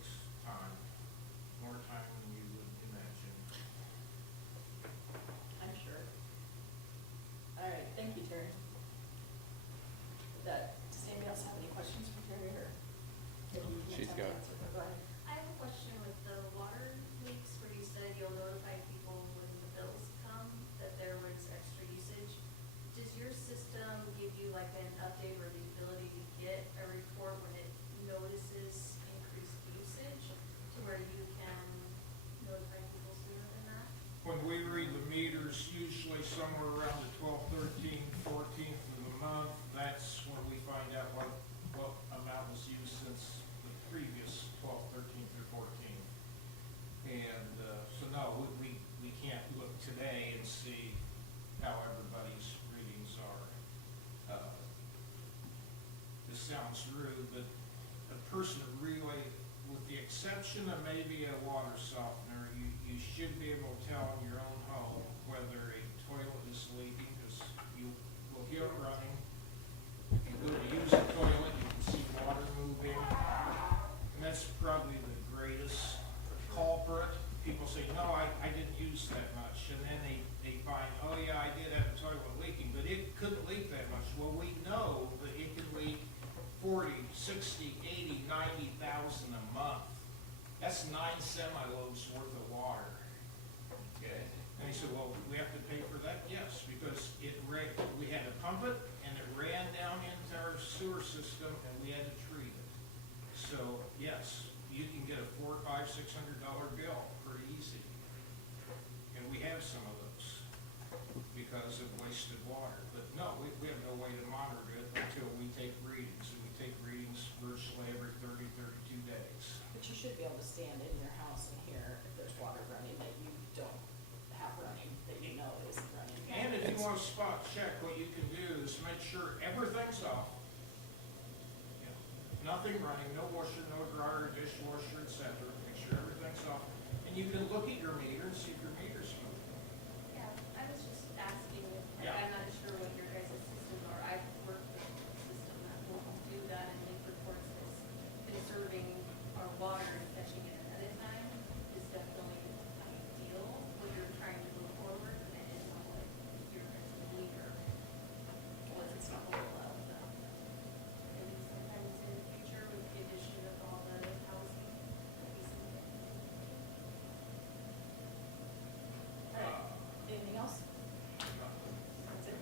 sounds rude, but a person really, with the exception of maybe a water softener, you should be able to tell in your own home whether a toilet is leaking, because you will hear it running. If you go to use the toilet, you can see water moving, and that's probably the greatest culprit. People say, no, I didn't use that much, and then they find, oh yeah, I did have a toilet leaking, but it couldn't leak that much. Well, we know that it can leak 40, 60, 80, 90,000 a month. That's 9 semi-loads worth of water. Okay? And he said, well, we have to pay for that? Yes, because we had to pump it, and it ran down into our sewer system, and we had to treat it. So, yes, you can get a $400, $500, $600 bill pretty easy. And we have some of those because of wasted water. But no, we have no way to monitor it until we take readings. And we take readings virtually every 30, 32 days. But you should be able to stand in your house and hear if there's water running that you don't have running, that you know isn't running. And if you want to spot check, what you can do is make sure everything's off. Nothing running, no washer, no dryer, dishwasher, etc. Make sure everything's off. And you can look at your meter and see if your meter's moving. Yeah, I was just asking, Yeah. I'm not sure what your guys' systems are. I've worked with a system that will do that and make reports that's conserving our water and catching it ahead of time is definitely ideal when you're trying to move forward, and it is not like your meter was full of them. Maybe sometimes in the future with the addition of all the housing, maybe something. All right, anything else? That's it?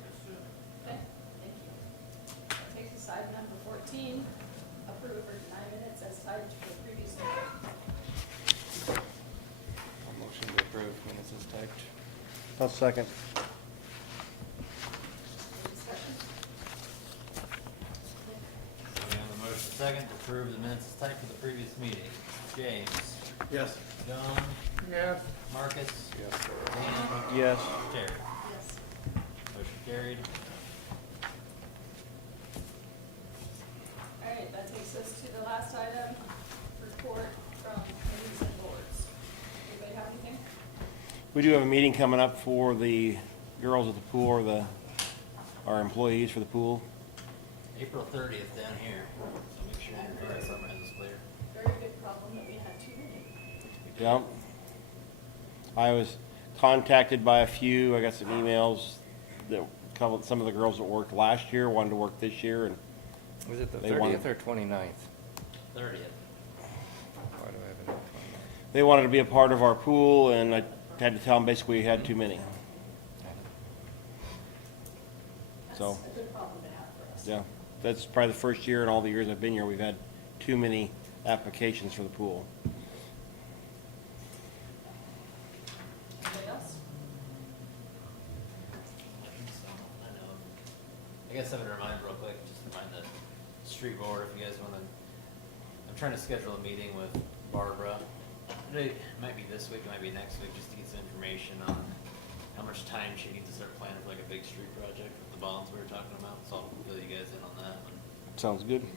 Okay, thank you. That takes us to item number 14, approve or deny minutes as typed for the previous meeting. Motion to approve minutes as typed. I'll second. Any discussion? So we have a motion second to approve the minutes as typed for the previous meeting. James, Yes. John, Yes, Marcus, Yes. Dan, Yes. Terry. Yes. Motion carried. All right, that takes us to the last item, report from committees and boards. Anybody have anything? We do have a meeting coming up for the girls at the pool, or our employees for the pool. April 30th down here, so make sure your department is clear. Very good problem that we had too many. Yeah. I was contacted by a few, I got some emails that some of the girls that worked last year wanted to work this year, and Was it the They want- 30th or 29th? 30th. Why do I have it on 29th? they wanted to be a part of our pool, and I had to tell them basically we had too many. So, That's a good problem to have for us. yeah, that's probably the first year in all the years I've been here, we've had too many applications for the pool. Anybody else? I know. I guess something to remind real quick, just remind the street board if you guys wanna, I'm trying to schedule a meeting with Barbara. It might be this week, it might be next week, just to get some information on how much time she needs to start planning for like a big street project with the bonds we were talking about, so I'll fill you guys in on that one. Sounds good. Get